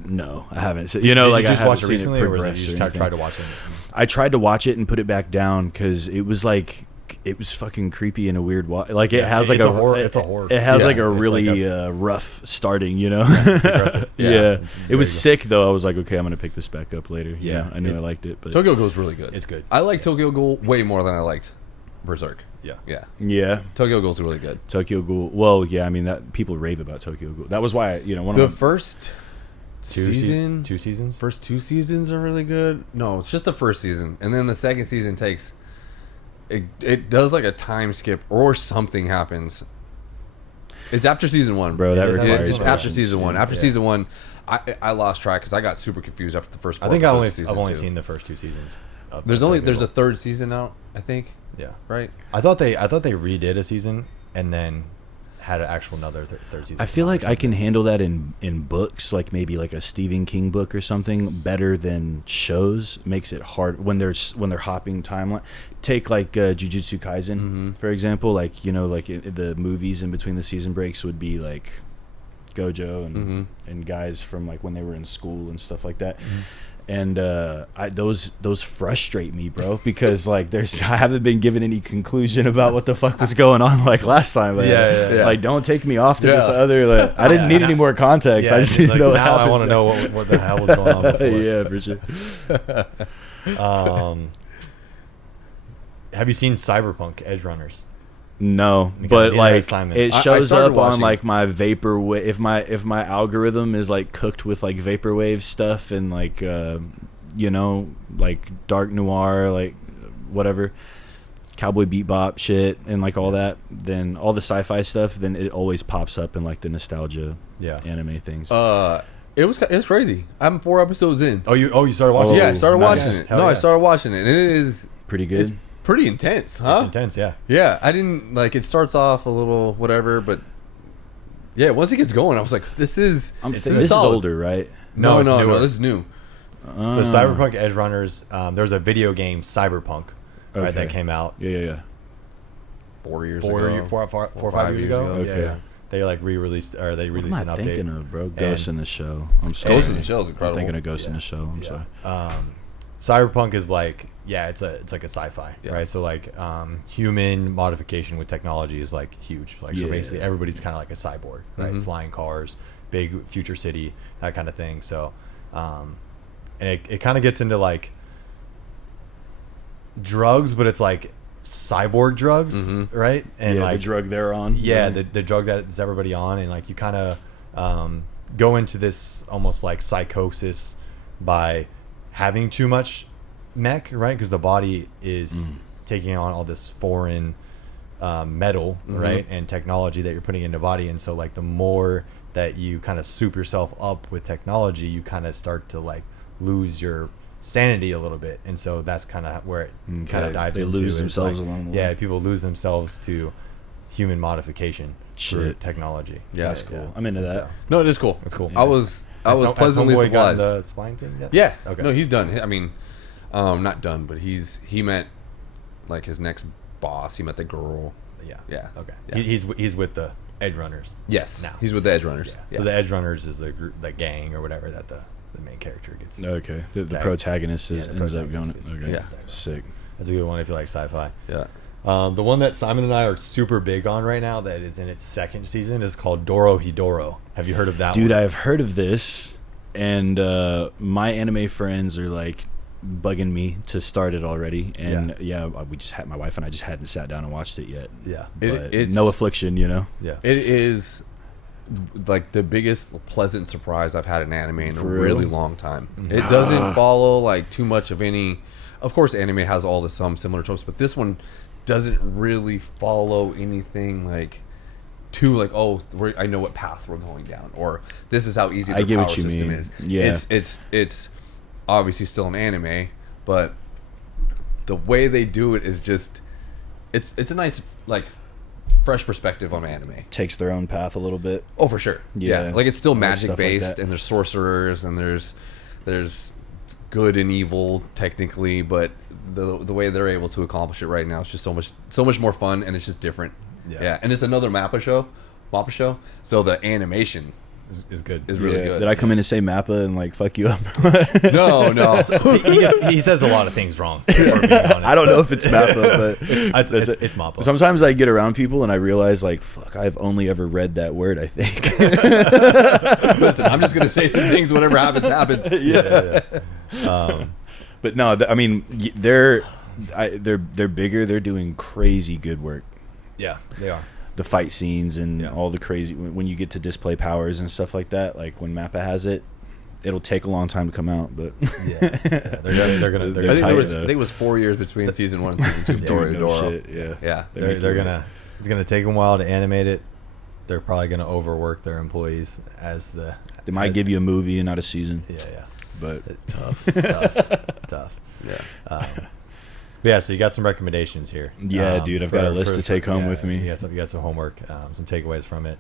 no, I haven't. You know, Did you just watch it seen recently, or was it progress you just or kind of anything. tried to watch it? I tried to watch it and put it back down because it was like. It was fucking creepy in a weird way. Like it has like it's a horror. It's a horror. It has like a it's really like rough starting, you know. It's aggressive. Yeah. It's It was very sick though. I was like, okay, I'm gonna pick this back up later. Yeah. I knew I liked it, but Tokyo Ghoul's really good. It's good. I like Tokyo Ghoul way more than I liked Berserk. Yeah. yeah, Tokyo Ghoul's really good. Tokyo Ghoul. Well, yeah, I mean that people rave about Tokyo Ghoul. That was why one The of my, first Two seasons. first 2 seasons are really good. No, it's just the first season, and then the second season takes. It does like a time skip or something happens. It's after season 1, bro. That requires it's after patience, season 1. yeah. After season 1, I lost track because I got super confused after the first. 4 I think episodes I've of only season 2. seen the first 2 seasons. There's a third season out, I think. Yeah. Right. I thought they redid a season and then had another third season. I feel like I can handle that in books, like maybe like a Stephen King book or something, better than shows. Makes it hard when they're hopping timeline. Take like Jujutsu Kaisen, for example. Like like the movies in between the season breaks would be like Gojo and guys from like when they were in school and stuff like that. And those frustrate me, bro, because like I haven't been given any conclusion about what the fuck was going on like last time. Like, Yeah. Like don't take me off to this other. Like, I didn't need any more context. I just didn't know. Now I want to know what the hell was going on before. Yeah, for sure. Have you seen Cyberpunk Edge Runners? No, Okay, but neither like has Simon. it I shows started up on watching. like my vaporwave. If my algorithm is like cooked with like vaporwave stuff and like like dark noir, like whatever, cowboy bebop shit and like all that, then all the sci-fi stuff, then it always pops up in like the nostalgia anime things. It was crazy. I'm 4 episodes in. Oh, you started watching? Yeah, I started nice. watching it. Hell No, I yeah. started watching it, and it is Pretty it's good. pretty intense, huh? It's intense, yeah. Yeah, I didn't like. It starts off a little whatever, but yeah, once it gets going, I was like, "This is This is is solid. older, right? No, it's newer. This is new." So Cyberpunk Edge Runners, there's a video game Cyberpunk, right, Okay. that came out Yeah. 4 years four ago, or 5 years ago. Okay. Yeah. They like re-released or they What am released I an update. thinking of, bro? Ghost in the Shell. I'm sorry. Ghost in the Shell is I'm incredible. thinking of Ghost in Yeah. the Shell. I'm sorry. Cyberpunk is like it's like a sci-fi, Yeah. right? So like human modification with technology is like huge. Like so Yeah. basically everybody's kind of like a cyborg, right? Mhm. Flying cars, big future city, that kind of thing. So and it kind of gets into like drugs, but it's like cyborg drugs, Mhm. right? And Yeah, like the drug they're on. yeah, the drug that's everybody on, and like you kind of go into this almost like psychosis by having too much mech, right? Because the body is taking on all this foreign metal, right, and technology that you're putting into the body, and so like the more that you kind of soup yourself up with technology, you kind of start to like lose your sanity a little bit, and so that's kind of where it kind of dives They into. lose It's themselves like, along the yeah, way. people lose themselves to human modification through Shit. technology. Yeah, That's cool. I'm into that. So, No, it is cool. it's cool. I was Has pleasantly Homeboy gotten surprised. the spine thing yet? Yeah. Okay. No, he's done. I mean, not done, but he met like his next boss. He met the girl. Yeah. Yeah. Okay. Yeah. He's with the Edge Runners. Yes. Now. He's with the Edge Runners. Yeah. Yeah. So the Edge Runners is the group, the gang or whatever that the main character gets. Okay. The Tag- protagonist yeah, is the ends up protagonist going. gets- Okay. Yeah. Sick. That's a good one if you like sci-fi. Yeah. The one that Simon and I are super big on right now that is in its second season is called Dorohedoro. Have you heard of that Dude, one? I've heard of this, and my anime friends are like bugging me to start it already. And we just had, my wife and I just hadn't sat down and watched it yet. Yeah. But It's no affliction, you know? Yeah. It is like the biggest pleasant surprise I've had in anime in a For real? really long time. It doesn't follow like too much of any. Of course, anime has all the some similar tropes, but this one doesn't really follow anything like too like, oh, I know what path we're going down, or this is how easy the power system is. Yeah, it's obviously still an anime, but the way they do it is just it's a nice like fresh perspective on anime. takes their own path a little bit. Oh, for sure. Yeah. Like it's still Like magic stuff like based, that. and there's sorcerers, and there's good and evil technically, but the way they're able to accomplish it right now is just so much more fun, and it's just different. Yeah. And it's another Mappa show, so the animation Is good. is really good. Did I come in and say Mappa and like fuck you up? No. he says a lot of things wrong. For being honest. I don't know if it's Mappa, but It's Mappa. sometimes I get around people and I realize like, fuck, I've only ever read that word, I think. Listen, I'm just gonna say some things. Whatever happens. Yeah. But no, I mean, they're bigger. They're doing crazy good work. Yeah, they are. The fight scenes and Yeah. all the crazy when you get to display powers and stuff like that. Like when Mappa has it, it'll take a long time to come out, but Yeah. They're gonna. I think tight, I though. think it was 4 years between season 1 and season 2. Dude, no Doro. shit, yeah. Yeah. They're gonna. It's gonna take them a while to animate it. They're probably gonna overwork their employees as the. They might give you a movie and not a season, Yeah. but Tough. Yeah. Yeah, so you got some recommendations here. Yeah, dude, I've got a list to take home with me. You got some homework, some takeaways from it.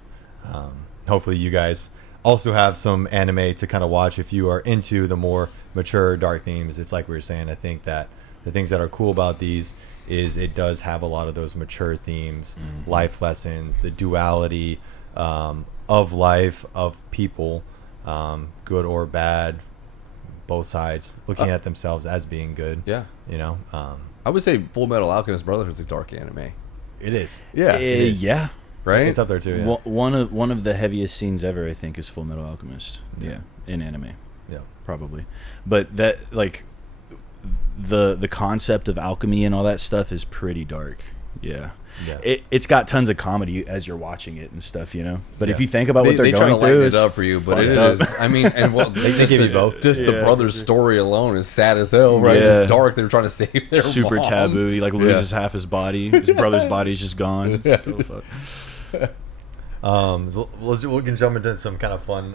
Hopefully, you guys also have some anime to kind of watch if you are into the more mature, dark themes. It's like we were saying. I think that the things that are cool about these is it does have a lot of those mature themes, life lessons, the duality of life, of people, good or bad, both sides looking at themselves as being good. Yeah. You know, I would say Full Metal Alchemist Brotherhood is a dark anime. it is. Yeah. Yeah. Right? It's up there too. Yeah. One of the heaviest scenes ever, I think, is Full Metal Alchemist. Yeah, in anime, Yeah. probably. But that like the concept of alchemy and all that stuff is pretty dark. Yeah. Yeah. It's got tons of comedy as you're watching it and stuff, you know. But if Yeah. you think about what they're they try going to lighten through, it it's up for you, but it fucked is. up. I mean, and well, They just give the, you both. Just the Yeah, brother's for sure. story alone is sad as hell, right? Yeah. It's dark. They're trying to save their super mom. taboo. He like loses half his body. His brother's body's just gone. Yeah. Oh, fuck. So we can jump into some kind of fun,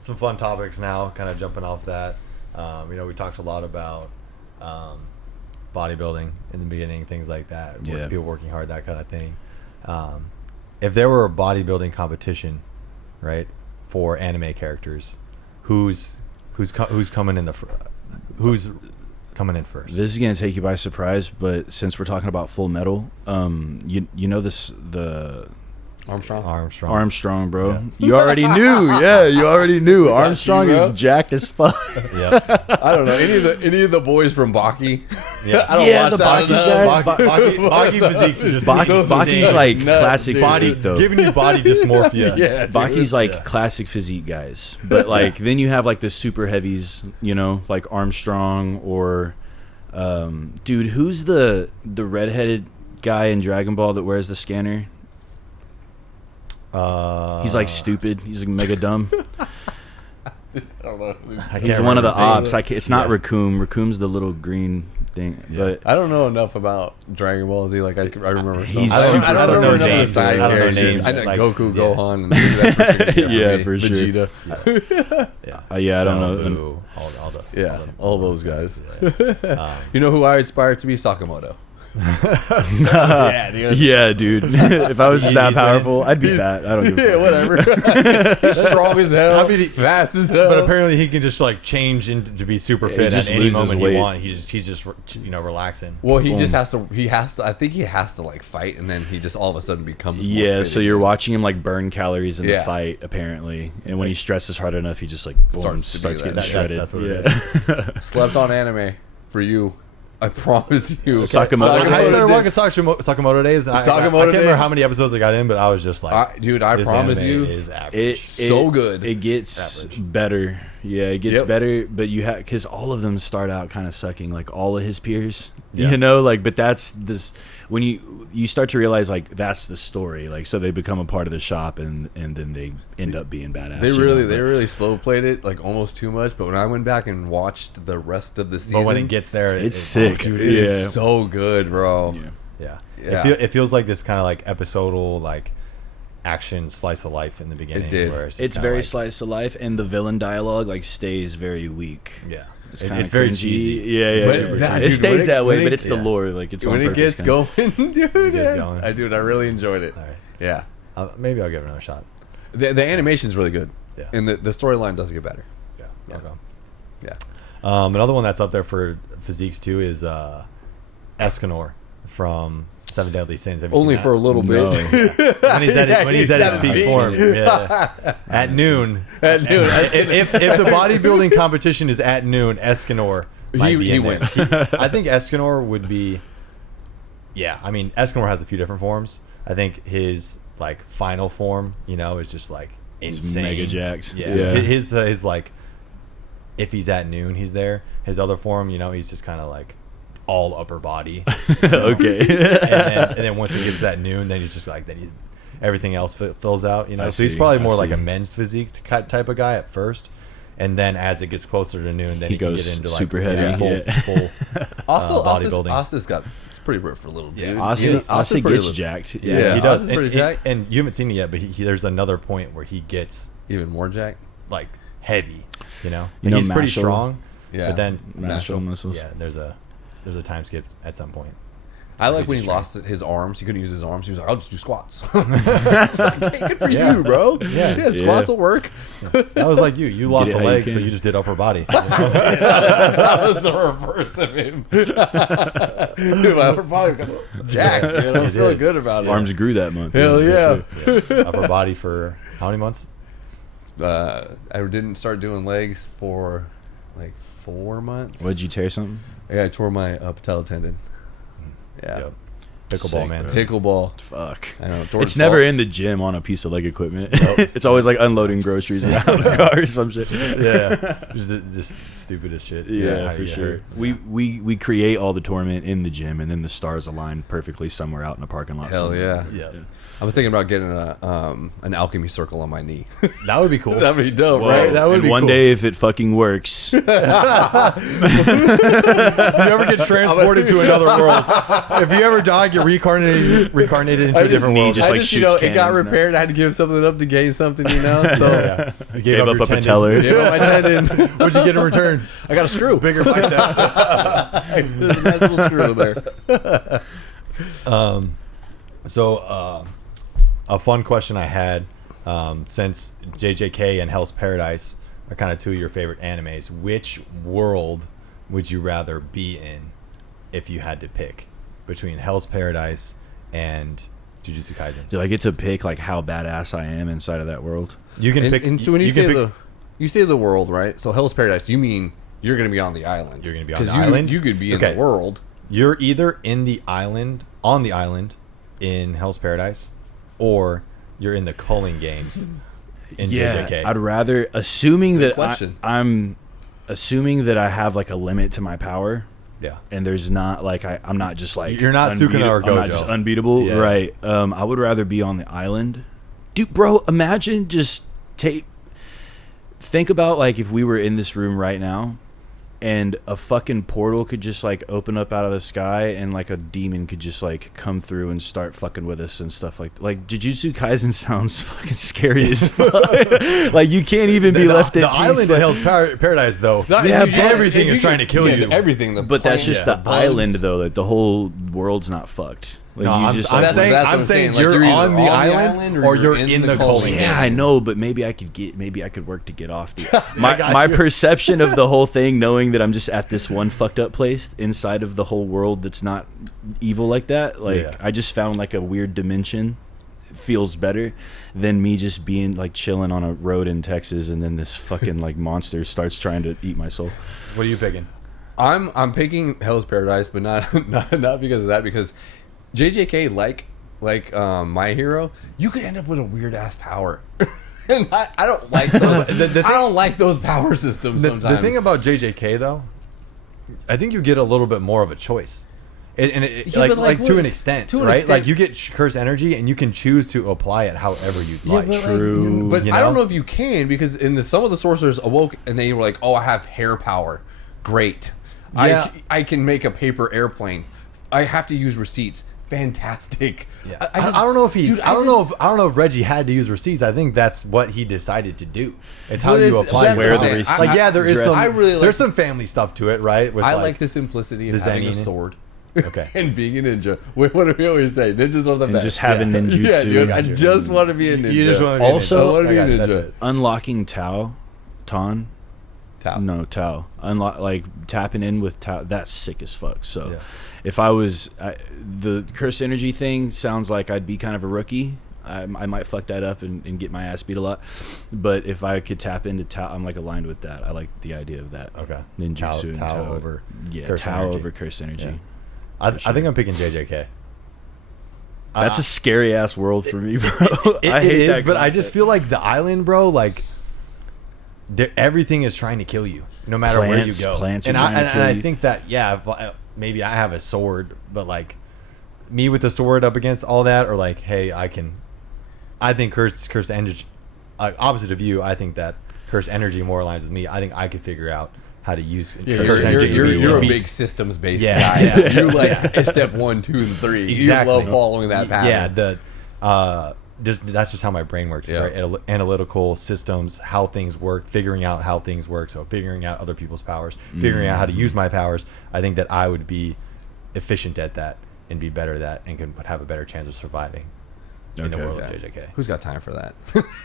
some fun topics now. Kind of jumping off that. We talked a lot about bodybuilding in the beginning, things like that. Yeah. People working hard, that kind of thing. If there were a bodybuilding competition, right, for anime characters, who's coming in who's coming in first? This is gonna take you by surprise, but since we're talking about Full Metal, you know the Armstrong. Armstrong, bro. Yeah. You already knew. Yeah, you already knew. Armstrong you, bro. is jacked as fuck. Yeah. I don't know any of the boys from Baki. Yeah. I don't Yeah, watch the that Baki enough. guy. Baki physiques are just Baki's insane. like Nuts, classic dude. body physique, though. giving you body dysmorphia. Yeah, dude. Baki's like Yeah. classic physique guys, but like then you have like the super heavies, you know, like Armstrong or, dude, who's the redheaded guy in Dragon Ball that wears the scanner? He's like stupid. He's like mega dumb. I don't know. I can't He's one of remember the his name. ops. It's not Yeah. Raccoon. Raccoon's the little green thing, but I don't know enough about Dragon Ball Z. Like I remember. He's some. I super don't fucking remember none of names. the side I don't know characters. names. I know Like, Goku, yeah. Gohan, and that's for sure. Yeah, me. for sure. Vegeta. yeah, I don't know. Boo, Yeah, all those guys. Yeah. You know who I aspire to be? Sakamoto. Yeah, dude. yeah, dude. If I was He's that winning. powerful, I'd be fat. I don't give a Yeah, fuck. whatever. He's strong as hell. I mean, fast as hell. But apparently he can just like change to be super he fit just at any loses moment weight. he wants. He's just relaxing. well, he just Boom. has to. He has to. I think he has to like fight, and then he just all of a sudden becomes. more Yeah, fit so again. you're watching him like burn calories in Yeah. the fight, apparently, and when he stresses hard enough, he just like boom, Starts to do starts that. getting shredded. That's what it is. Slept on anime for you. I promise you. Sakamoto I started Days. watching Sakamoto Days, and I can't remember how many episodes I got in, but I was just like, Dude, I this promise anime you, is average. so good. It gets Average. better. Yeah, it gets Yep. better, but you have, because all of them start out kind of sucking, like all of his peers, Yeah. you know, like, but that's this, when you start to realize like that's the story, like, so they become a part of the shop, and then they end up being badass. They you really know, they but- really slow played it, like almost too much. But when I went back and watched the rest of the season, But when it gets there, It's sick, dude, dude. it Yeah. is so good, bro. Yeah. Yeah. Yeah. It feels like this kind of like episodal, like action slice of life in the beginning. It did. Where just It's kinda very like, slice of life, and the villain dialogue like stays very weak. Yeah, It's, it's very cheesy. Yeah. But Super that- cheesy. It dude, stays when it- that way, when but it- it's the yeah. lore. Like it's When on it purpose, gets kinda. going, dude, gets going. I really enjoyed it. All right. Yeah, Maybe I'll give it another shot. the animation's really good. Yeah. And the storyline does get better. Yeah, Yeah. I'll go. Yeah. Another one that's up there for physiques too is Escanor from Seven Deadly Sins. Have you Only seen for a little No. bit. when he's at his peak peak. form. Yeah. At noon. At noon. If the bodybuilding competition is at noon, Escanor might be He in there. wins. I think Escanor would be. Yeah, I mean Escanor has a few different forms. I think his like final form, is just like He's insane, mega jacked. Yeah, Yeah. His like, if he's at noon, he's there. His other form, he's just kind of like all upper body. Okay. and then once it gets to that noon, then he's just like everything else fills out. I So he's see, probably I more like see. a men's physique type of guy at first, and then as it gets closer to noon, then He he can goes get into like super heavy, full, yeah. full bodybuilding. Austin's got it's pretty ripped for a little dude. Austin Austin's pretty gets lit. jacked. Yeah. he does. Austin's pretty jacked. And you haven't seen it yet, but there's another point where he gets Even more jack. like heavy. And know he's pretty Mashal? strong. Yeah. But then Natural muscles. yeah, there's a time skip at some point. I like when he just lost his arms. He couldn't use his arms. He was like, "I'll just do squats." Hey, good for Yeah. you, bro. Yeah. Squats will work. That was like you lost it the how you legs, so can. you just did upper body. That was the reverse of him. Dude, my upper body got jacked. I'm did. feeling good about it. Arms grew that month. Hell yeah. Upper body for how many months? I didn't start doing legs for like 4 months. What, did you tear something? Yeah, I tore my patella tendon. Yeah. Yep. Pickleball, Sick, man. bro. Pickleball. Fuck. I know. tore It's his never ball. in the gym on a piece of leg equipment. It's always like unloading groceries out of the car or some shit. Yeah, just this stupidest shit. Yeah, how for you get sure. hurt. We create all the torment in the gym, and then the stars align perfectly somewhere out in a parking lot. Hell somewhere. yeah. Yeah, I was thinking about getting an alchemy circle on my knee. that would be cool. That'd be dope, Whoa. right? That would And be one cool. day, if it fucking works, If you ever get transported to another world, if you ever die, get reincarnated into a different knee world. just, I like, just, shoots it got cannons now. repaired. I had to give something up to gain something, So Yeah. You gave up your a tendon. patellar. gave up my tendon. What'd you get in return? I got a screw. Bigger biceps. There's a nice little screw in there. So, a fun question I had, since JJK and Hell's Paradise are kind of two of your favorite animes, which world would you rather be in if you had to pick between Hell's Paradise and Jujutsu Kaisen? do I get to pick like how badass I am inside of that world? You can pick. And so when you can say pick- you say the world, right? So Hell's Paradise, you mean you're going to be on the island? You're gonna be on the 'Cause island? You could be in Okay. the world. You're either on the island in Hell's Paradise, or you're in the culling games in JJK. I'd rather, assuming Good that question. I'm assuming that I have like a limit to my power, Yeah. and there's not like I'm not just like You're not Sukuna or I'm not Gojo. just unbeatable, Yeah. right? I would rather be on the island, dude. Bro, imagine just think about like if we were in this room right now, and a fucking portal could just like open up out of the sky, and like a demon could just like come through and start fucking with us and stuff like Jujutsu Kaisen sounds fucking scary as fuck. Like you can't even be left the at peace. island like- in Hell's Paradise, though. Yeah, but- everything is trying to kill you. Everything. But that's just Yeah, the island, though. Like the whole world's not fucked. Like, No, you I'm just, saying, that's what I'm I'm saying. saying Like, you're you're either on the island or you're in the culling yeah, I games. know, but maybe I could work to get off. The, I my got you. perception of the whole thing, knowing that I'm just at this one fucked up place inside of the whole world that's not evil like that. Like Yeah. I just found like a weird dimension. Feels better than me just being like chilling on a road in Texas, and then this fucking like monster starts trying to eat my soul. What are you picking? I'm picking Hell's Paradise, but not because of that. Because JJK, like My Hero, you could end up with a weird ass power. And I don't like those. I don't like those power systems. Sometimes the thing about JJK though, I think you get a little bit more of a choice. Like to an extent, right? Like you get cursed energy, and you can choose to apply it however you'd like. True. But You I don't know? know if you can, because some of the sorcerers awoke and they were like, "Oh, I have hair power. Great. Yeah. I can make a paper airplane. I have to use receipts. Fantastic." Yeah. I don't know if he's. I don't know if Reggie had to use receipts. I think that's what he decided to do. It's how Well, you it's- apply that's where it. the receipts- Like, yeah, there is some. I really like- there's some family stuff to it, right? With I like the simplicity of the having a Zen. sword. Okay. And being a ninja. What do we always say? Ninjas are the And best. just having ninjutsu. Yeah, dude. I just want to be a ninja. You just want to be Also- a ninja. I wanna be a Okay, that's ninja. it. Unlocking Tao. Tao. No, Tao. Like tapping in with Tao. That's sick as fuck. So Yeah. if I was... the curse energy thing sounds like I'd be kind of a rookie. I might fuck that up and get my ass beat a lot. But if I could tap into Tao, I'm like aligned with that. I like the idea of that. Okay. Ninjutsu and Tao Tao. over Yeah, curse Tao energy. over curse energy. Yeah. I think I'm picking JJK. That's a scary ass world for me, bro. It hate is, that but I just concept. feel like the island, bro. Like, everything is trying to kill you, no matter where you go. Plants are and trying to kill I you. think that maybe I have a sword, but like me with the sword up against all that, or like, hey, I think cursed energy. Opposite of you, I think that cursed energy more aligns with me. I think I could figure out how to use cursed energy. You're a big Beats- systems based Yeah, guy. yeah. You like step 1, 2, and 3. Exactly. You love following that pattern. Yeah, that's just how my brain works. Yeah. Right? Analytical systems, how things work, figuring out how things work. So figuring out other people's powers, figuring out how to use my powers. I think that I would be efficient at that and be better at that, and could have a better chance of surviving in the Okay. world Yeah. of JJK. Who's got time for that?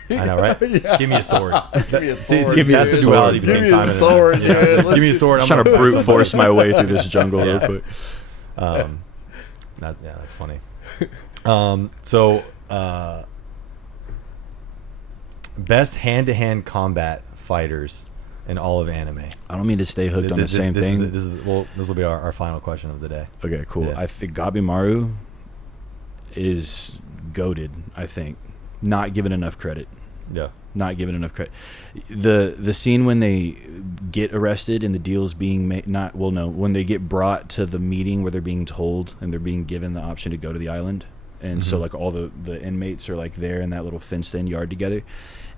I know, right? Yeah. Give me a sword. Give me a See, sword. give me a that's the sword. duality Give between me time a and sword, yeah. dude. Give me a sword. I'm trying to gonna brute fight force somebody. my way through this jungle real quick. That's funny. So best hand-to-hand combat fighters in all of anime. I don't mean to stay hooked on the same thing. This will be our final question of the day. Okay, cool. Yeah. I think Gabimaru is goated. I think not given enough credit. Yeah. Not given enough credit. The scene when they get arrested and the deal's being made. When they get brought to the meeting where they're being told and they're being given the option to go to the island, and so like all the inmates are like there in that little fenced-in yard together.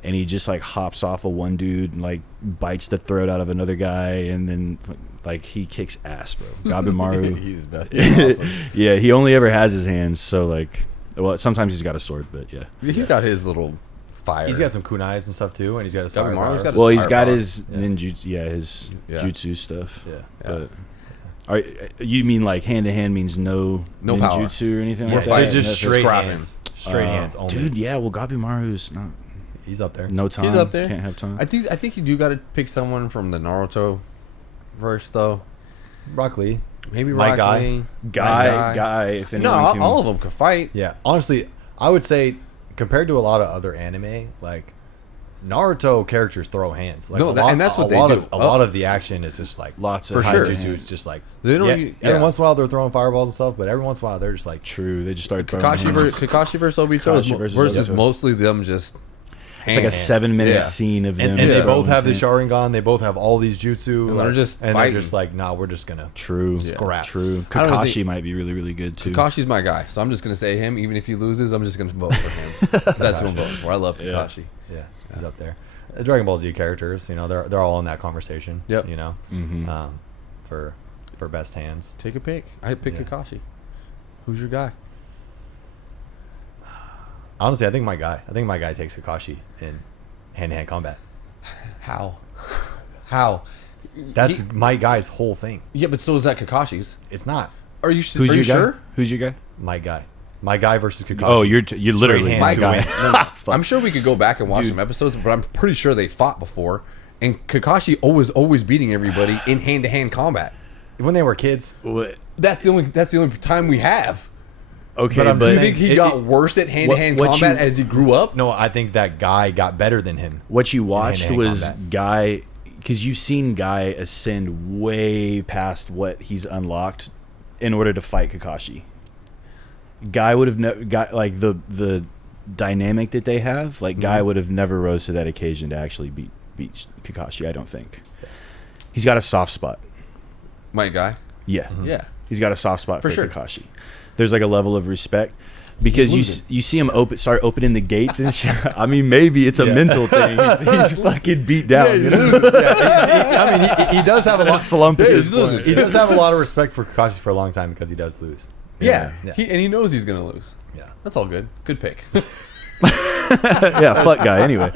And he just like hops off of one dude and like bites the throat out of another guy, and then like he kicks ass, bro. Gabimaru, He's best. He's awesome. yeah, he only ever has his hands, so like, well, sometimes he's got a sword, but yeah. He's got his little fire. He's got some kunais and stuff too, and he's got his fire Gabimaru's power. got Well, he's fire got power. his Yeah. ninjutsu, his Yeah. jutsu stuff. Yeah. But you mean like hand to hand means no power. ninjutsu or anything Yeah, like fighting. that? just That's straight scrapping. hands. Straight hands only. Dude, yeah. Well, Gabimaru's not. He's up there. No time. He's up there. Can't have time. I think you do got to pick someone from the Naruto verse though. Rock Lee. Maybe My Rock guy. Lee. Guy. If No, anyone can, all of them could fight. Yeah. Honestly, I would say compared to a lot of other anime, like Naruto characters throw hands. Like No, and that's what they do. A lot of the action is just like lots For of sure. Taijutsu is just like They don't yeah, even- every yeah. once in a while they're throwing fireballs and stuff, but every once in a while they're just like True. They just start throwing Kakashi hands. versus Obito Kakashi versus versus Obito. mostly them just. It's like a hands. 7-minute Yeah. scene of them. and they Yeah. both have the throwing Sharingan, they both have all these jutsu, And they're just and fighting. they're just like, nah, we're just gonna True. Scrap. True. I don't Kakashi think- might be really, really good too. Kakashi's my guy, so I'm just gonna say him. Even if he loses, I'm just gonna vote for him. That's who I'm voting for. I love Yeah. Kakashi. yeah, he's up there. The Dragon Ball Z characters, you know, they're all in that conversation. Yep. You know, Mhm. for best hands. Take a pick. I pick Yeah. Kakashi. Who's your guy? Honestly, I think my guy takes Kakashi in hand-to-hand combat. How? How? That's my guy's whole thing. Yeah, but so is that Kakashi's. It's not Are you, Who's are your you guy? sure? Who's your guy? my guy. My guy versus Kakashi. Oh, you're literally hands My who guy. win. No, Fuck. I'm sure we could go back and watch Dude. some episodes, but I'm pretty sure they fought before. And Kakashi always beating everybody in hand-to-hand combat. when they were kids. What? That's the only time we have. Okay, But I'm Do you saying- think he it- got worse at hand-to-hand what combat you- as he grew up? No, I think that guy got better than him. what you watched hand-to-hand was combat. guy because you've seen Guy ascend way past what he's unlocked in order to fight Kakashi. Guy would have got like the dynamic that they have. Like Guy would have never rose to that occasion to actually beat Kakashi. I don't think. He's got a soft spot. My guy. Yeah, Yeah. he's got a soft spot for sure. Kakashi. There's like a level of respect. Because you see him start opening the gates and shit. I mean, maybe it's a mental thing. He's fucking beat down. You know? I mean, he does have a lot slump at this point. He does have a lot of respect for Kakashi for a long time because he does lose. Yeah. Yeah. He knows he's gonna lose. Yeah, That's all good. Good pick. Yeah, fuck Guy anyway.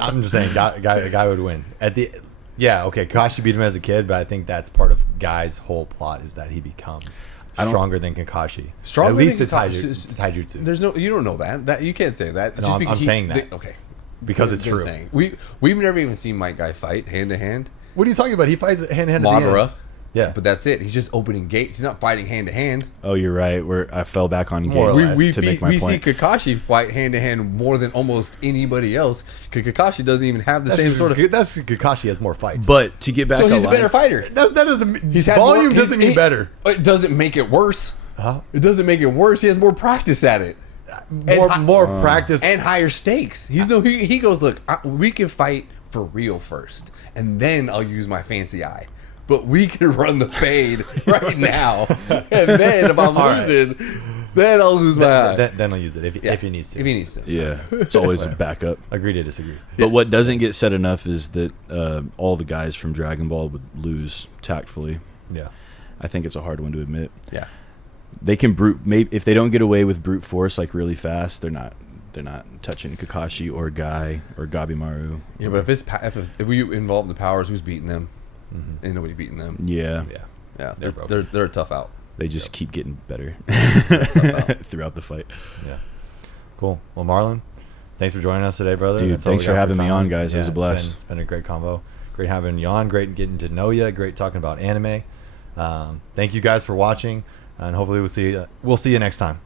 I'm just saying, guy would win at the. Yeah, okay. Kakashi beat him as a kid, but I think that's part of Guy's whole plot is that he becomes stronger than Kakashi. Stronger at least than the Kakashi. taijutsu. There's no. You don't know that. That you can't say that. No, I'm saying that. Okay. Because it's They're true. saying. We've never even seen Mike Guy fight hand to hand. What are you talking about? He fights hand to hand. at the Madara. end. Yeah, But that's it. He's just opening gates. He's not fighting hand to hand. Oh, you're right. Where I fell back on More or gates less. to make my we point. see Kakashi fight hand to hand more than almost anybody else. Because Kakashi doesn't even have the that's same just, sort of. That's Kakashi has more fights. But to get back, So he's a alive- better fighter. that doesn't. He's had volume more- doesn't mean better. It doesn't make it worse. Huh? It doesn't make it worse. He has more practice at it. More practice. And higher stakes. He goes, look, we can fight for real first, and then I'll use my fancy eye. But we can run the fade right now, and then if I'm losing, then I'll lose my eye. Then I'll use it if he needs to. If he needs to. Yeah, it's always a backup. Agree to disagree. But what doesn't get said enough is that all the guys from Dragon Ball would lose tactfully. Yeah. I think it's a hard one to admit. Yeah. They can maybe if they don't get away with brute force like really fast, they're not touching Kakashi or Guy or Gabimaru. Yeah, but if we involve the powers, who's beating them? Ain't nobody beating them. Yeah, Yeah, They're they're a tough out. they just keep getting better throughout the fight. Yeah. Cool. Well, Marlon, thanks for joining us today, brother. Dude, That's all thanks we for got having me time. on, guys. It was a blast. It's been a great convo. Great having you on. Great getting to know you. Great talking about anime. Thank you guys for watching, and hopefully we'll see you next time.